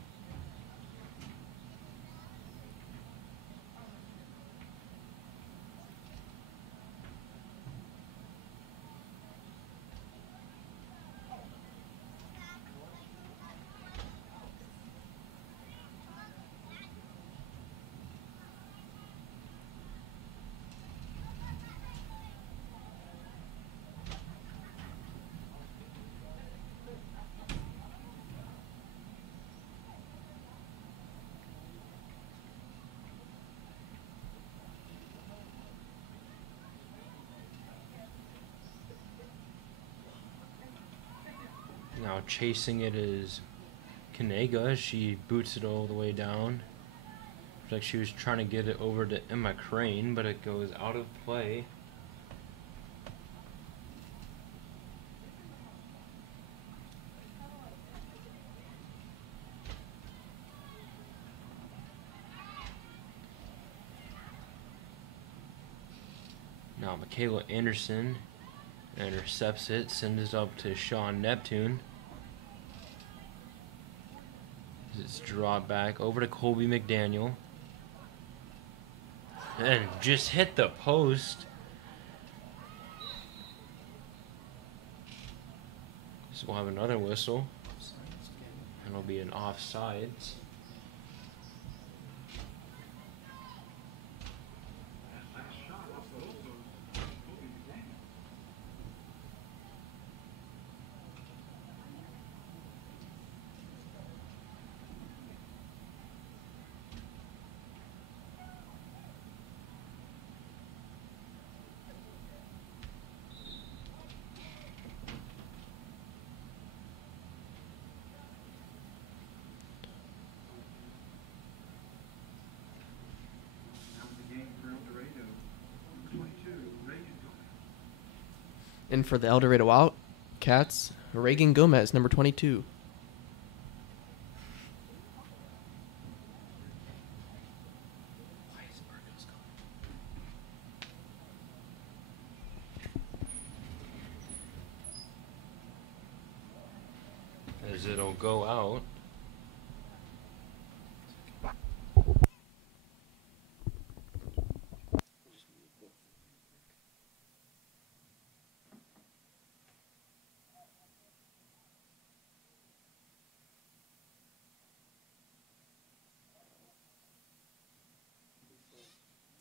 Now chasing it is Kanega. She boots it all the way down. Looks like she was trying to get it over to Emma Crane, but it goes out of play. Now Michaela Anderson intercepts it, sends it up to Sean Neptune. It's dropped back over to Colby McDaniel. And just hit the post. So we'll have another whistle. And it'll be an offsides. And for the Eldorado Wildcats, Reagan Gomez, number 22. As it'll go out.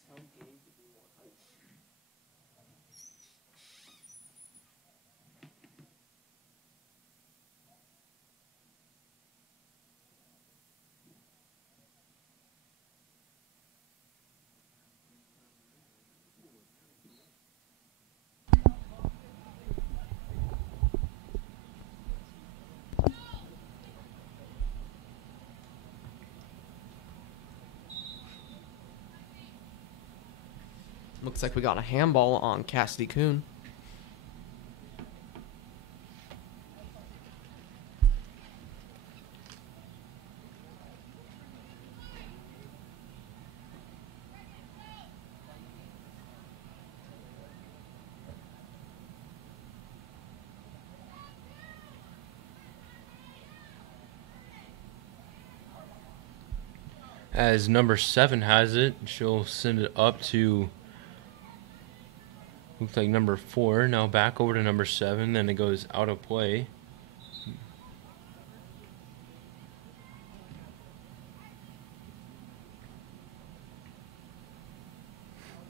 Tell Gabe to be more hype. Looks like we got a handball on Cassidy Kuhn. As number 7 has it, she'll send it up to, looks like number 4. Now back over to number 7, then it goes out of play.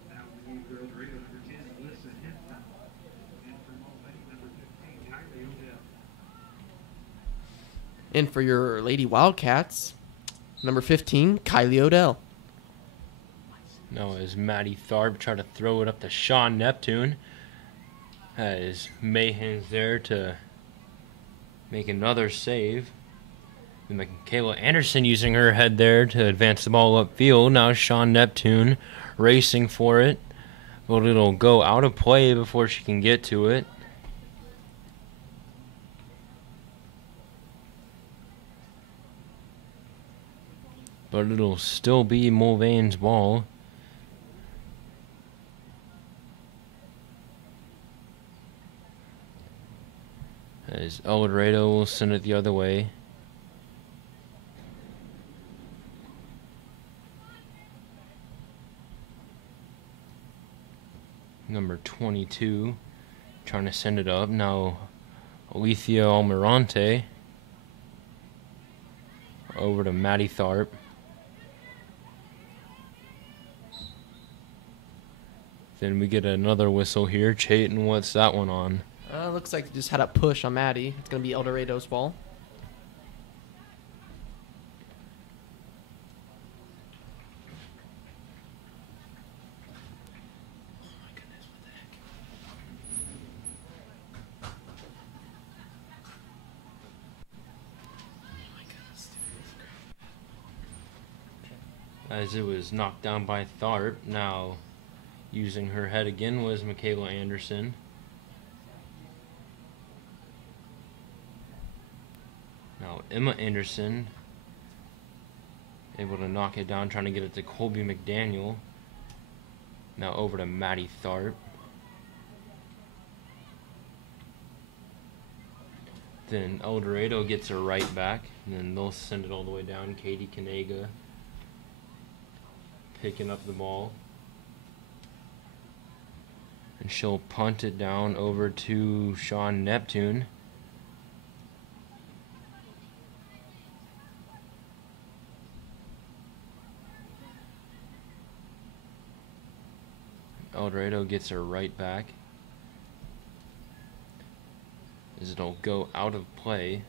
Now we need girls radio number 10, Alyssa Hinton. And for Mulvane, number 15, Kylie Odell. And for your Lady Wildcats, number 15, Kylie Odell. Now as Maddie Tharp try to throw it up to Sean Neptune. As Mayhen's there to make another save. And Michaela Anderson using her head there to advance the ball upfield. Now Sean Neptune racing for it. But it'll go out of play before she can get to it. But it'll still be Mulvane's ball. As Eldorado will send it the other way. Number 22 trying to send it up. Now Alethea Almirante over to Maddie Tharp. Then we get another whistle here. Chayton, what's that one on? Looks like they just had a push on Maddie. It's going to be Eldorado's ball. as it was knocked down by Tharp. Now, using her head again was Michaela Anderson. Now, Emma Anderson able to knock it down, trying to get it to Colby McDaniel. Now over to Maddie Tharp. Then Eldorado gets her right back, and then they'll send it all the way down. Katie Kanega picking up the ball. And she'll punt it down over to Sean Neptune. Eldorado gets her right back, as it'll go out of play.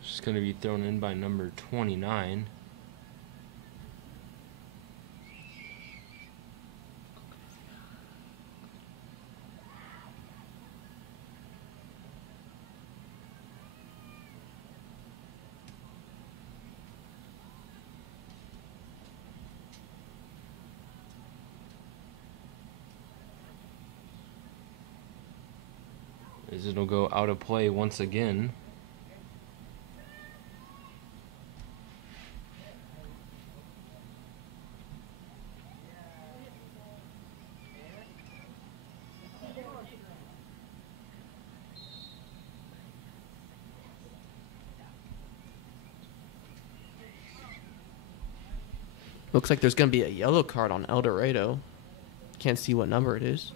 It's going to be thrown in by number 29. As it'll go out of play once again. Looks like there's going to be a yellow card on Eldorado. Can't see what number it is.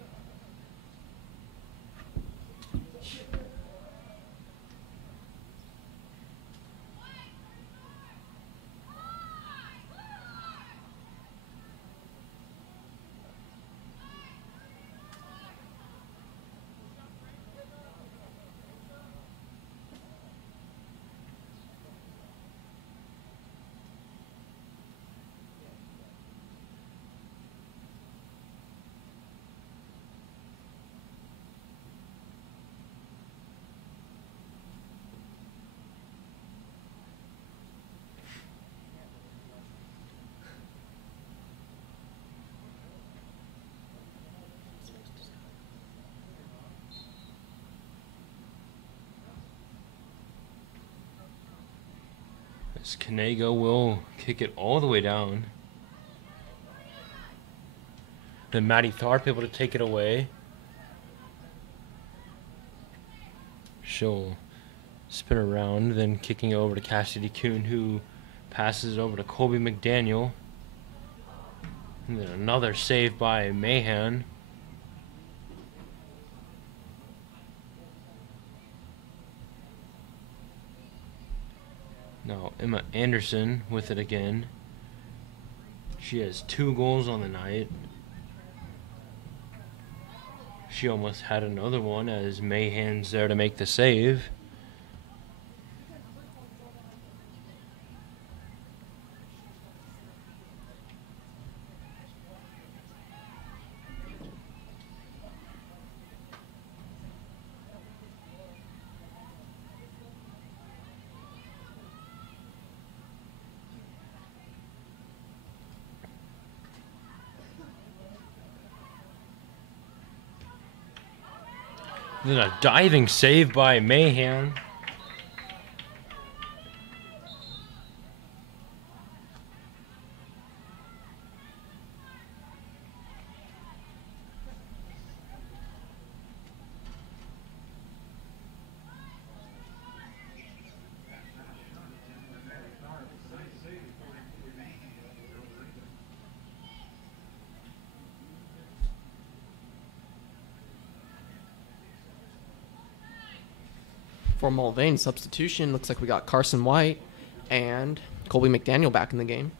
As Kanega will kick it all the way down. Then Maddie Tharp able to take it away. She'll spin around, then kicking it over to Cassidy Kuhn, who passes it over to Colby McDaniel. And then another save by Mahan. Now Emma Anderson with it again. She has 2 goals on the night. She almost had another one as Mahan's there to make the save. Then a diving save by Mahan. For Mulvane, substitution, looks like we got Carson White and Colby McDaniel back in the game.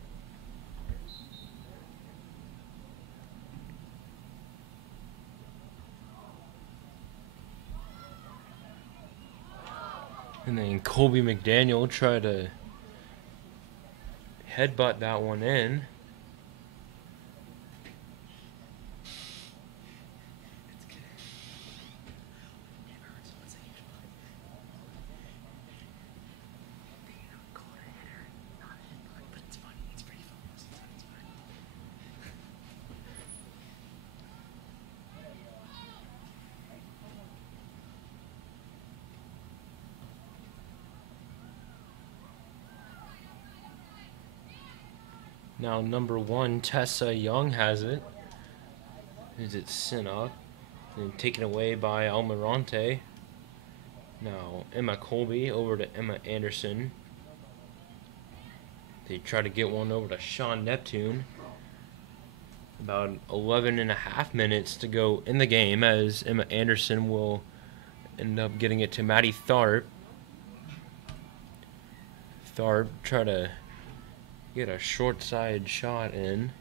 And then Colby McDaniel tried to headbutt that one in. Now number 1, Tessa Young has it. Is it sent up and taken away by Almirante. Now Emma Colby over to Emma Anderson. They try to get one over to Sean Neptune. About 11 and a half minutes to go in the game as Emma Anderson will end up getting it to Maddie Tharp. Tharp try to get a short side shot in.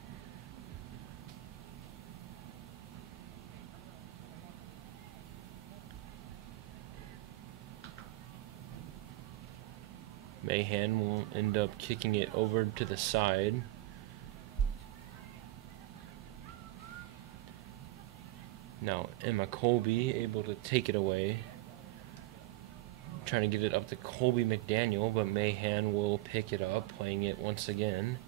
Mahan will end up kicking it over to the side. Now Emma Colby able to take it away. Trying to get it up to Colby McDaniel, but Mahan will pick it up, playing it once again.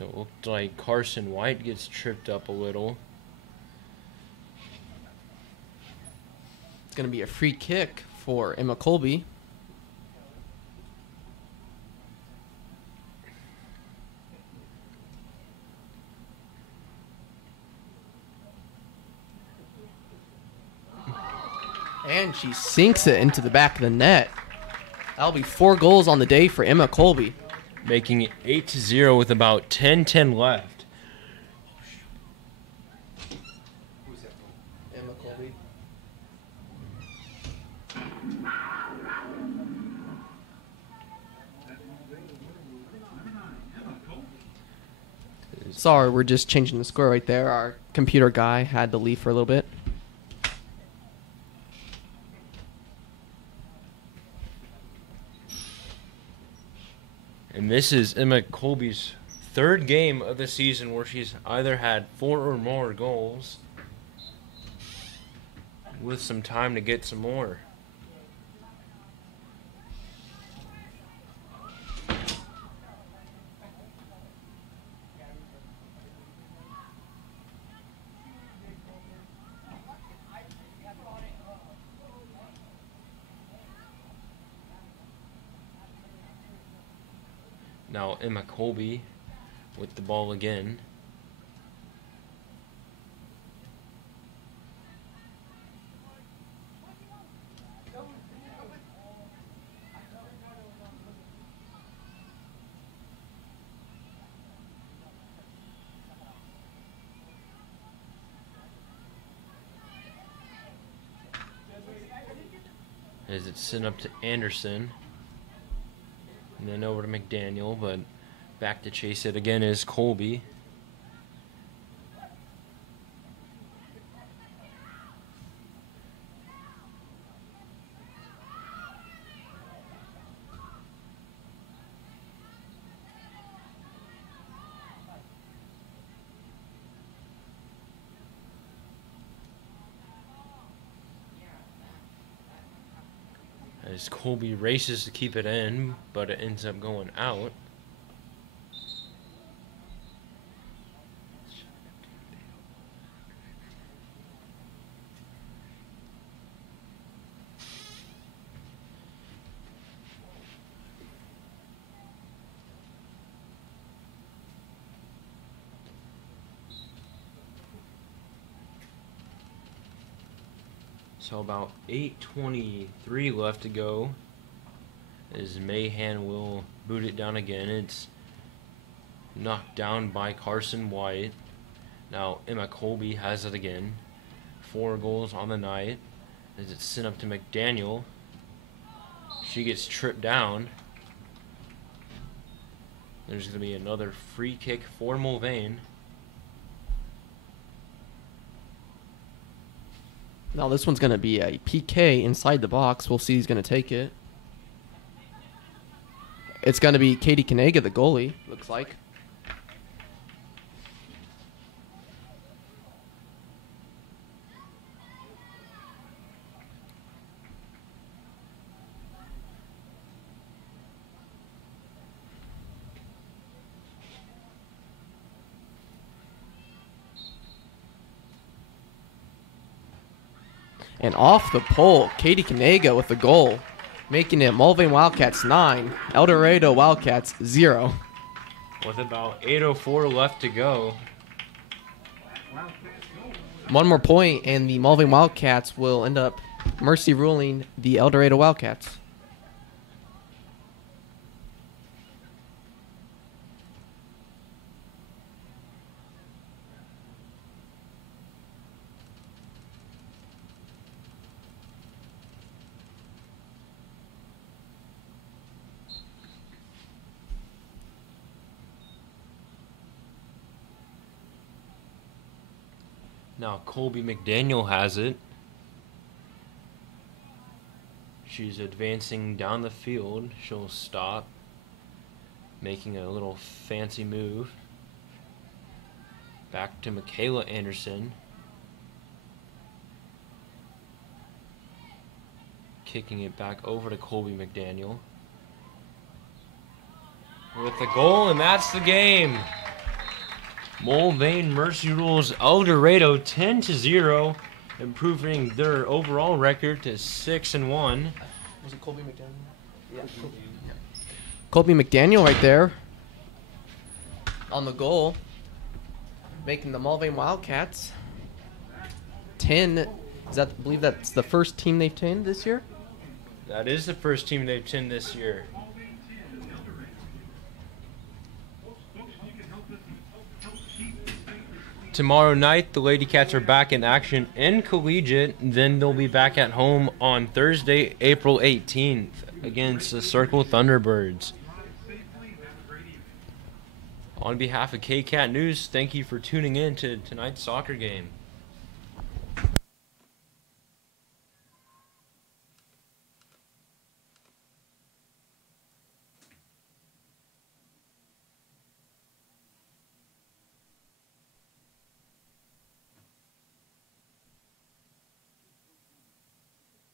It looked like Carson White gets tripped up a little. It's going to be a free kick for Emma Colby. And she sinks it into the back of the net. That'll be 4 goals on the day for Emma Colby. Making it 8-0 with about 10-10 left. Emma Colby. Sorry, we're just changing the score right there. Our computer guy had to leave for a little bit. And this is Emma Colby's 3rd game of the season where she's either had 4 or more goals, with some time to get some more. Now Emma Colby with the ball again. As it's sent up to Anderson. And then over to McDaniel, but back to chase it again is Colby. As Colby races to keep it in, but it ends up going out. So about 8:23 left to go as Mahan will boot it down again. It's knocked down by Carson White. Now Emma Colby has it again. 4 goals on the night as it's sent up to McDaniel. She gets tripped down. There's going to be another free kick for Mulvane. Now this one's going to be a PK inside the box. We'll see who's going to take it. It's going to be Katie Kanega, the goalie, looks like. And off the pole, Katie Kanega with the goal, making it Mulvane Wildcats 9, Eldorado Wildcats 0. With about 8:04 left to go. One more point, and the Mulvane Wildcats will end up mercy ruling the Eldorado Wildcats. Now Colby McDaniel has it. She's advancing down the field. She'll stop, making a little fancy move. Back to Michaela Anderson. Kicking it back over to Colby McDaniel. With the goal, and that's the game. Mulvane mercy rules Eldorado 10-0, improving their overall record to 6-1. Was it Colby McDaniel? Yeah. Colby McDaniel right there on the goal, making the Mulvane Wildcats 10. I believe that's the first team they've 10 this year? That is the first team they've 10 this year. Tomorrow night, the Lady Cats are back in action in Collegiate. Then they'll be back at home on Thursday, April 18th against the Circle Thunderbirds. On behalf of KCAT News, thank you for tuning in to tonight's soccer game.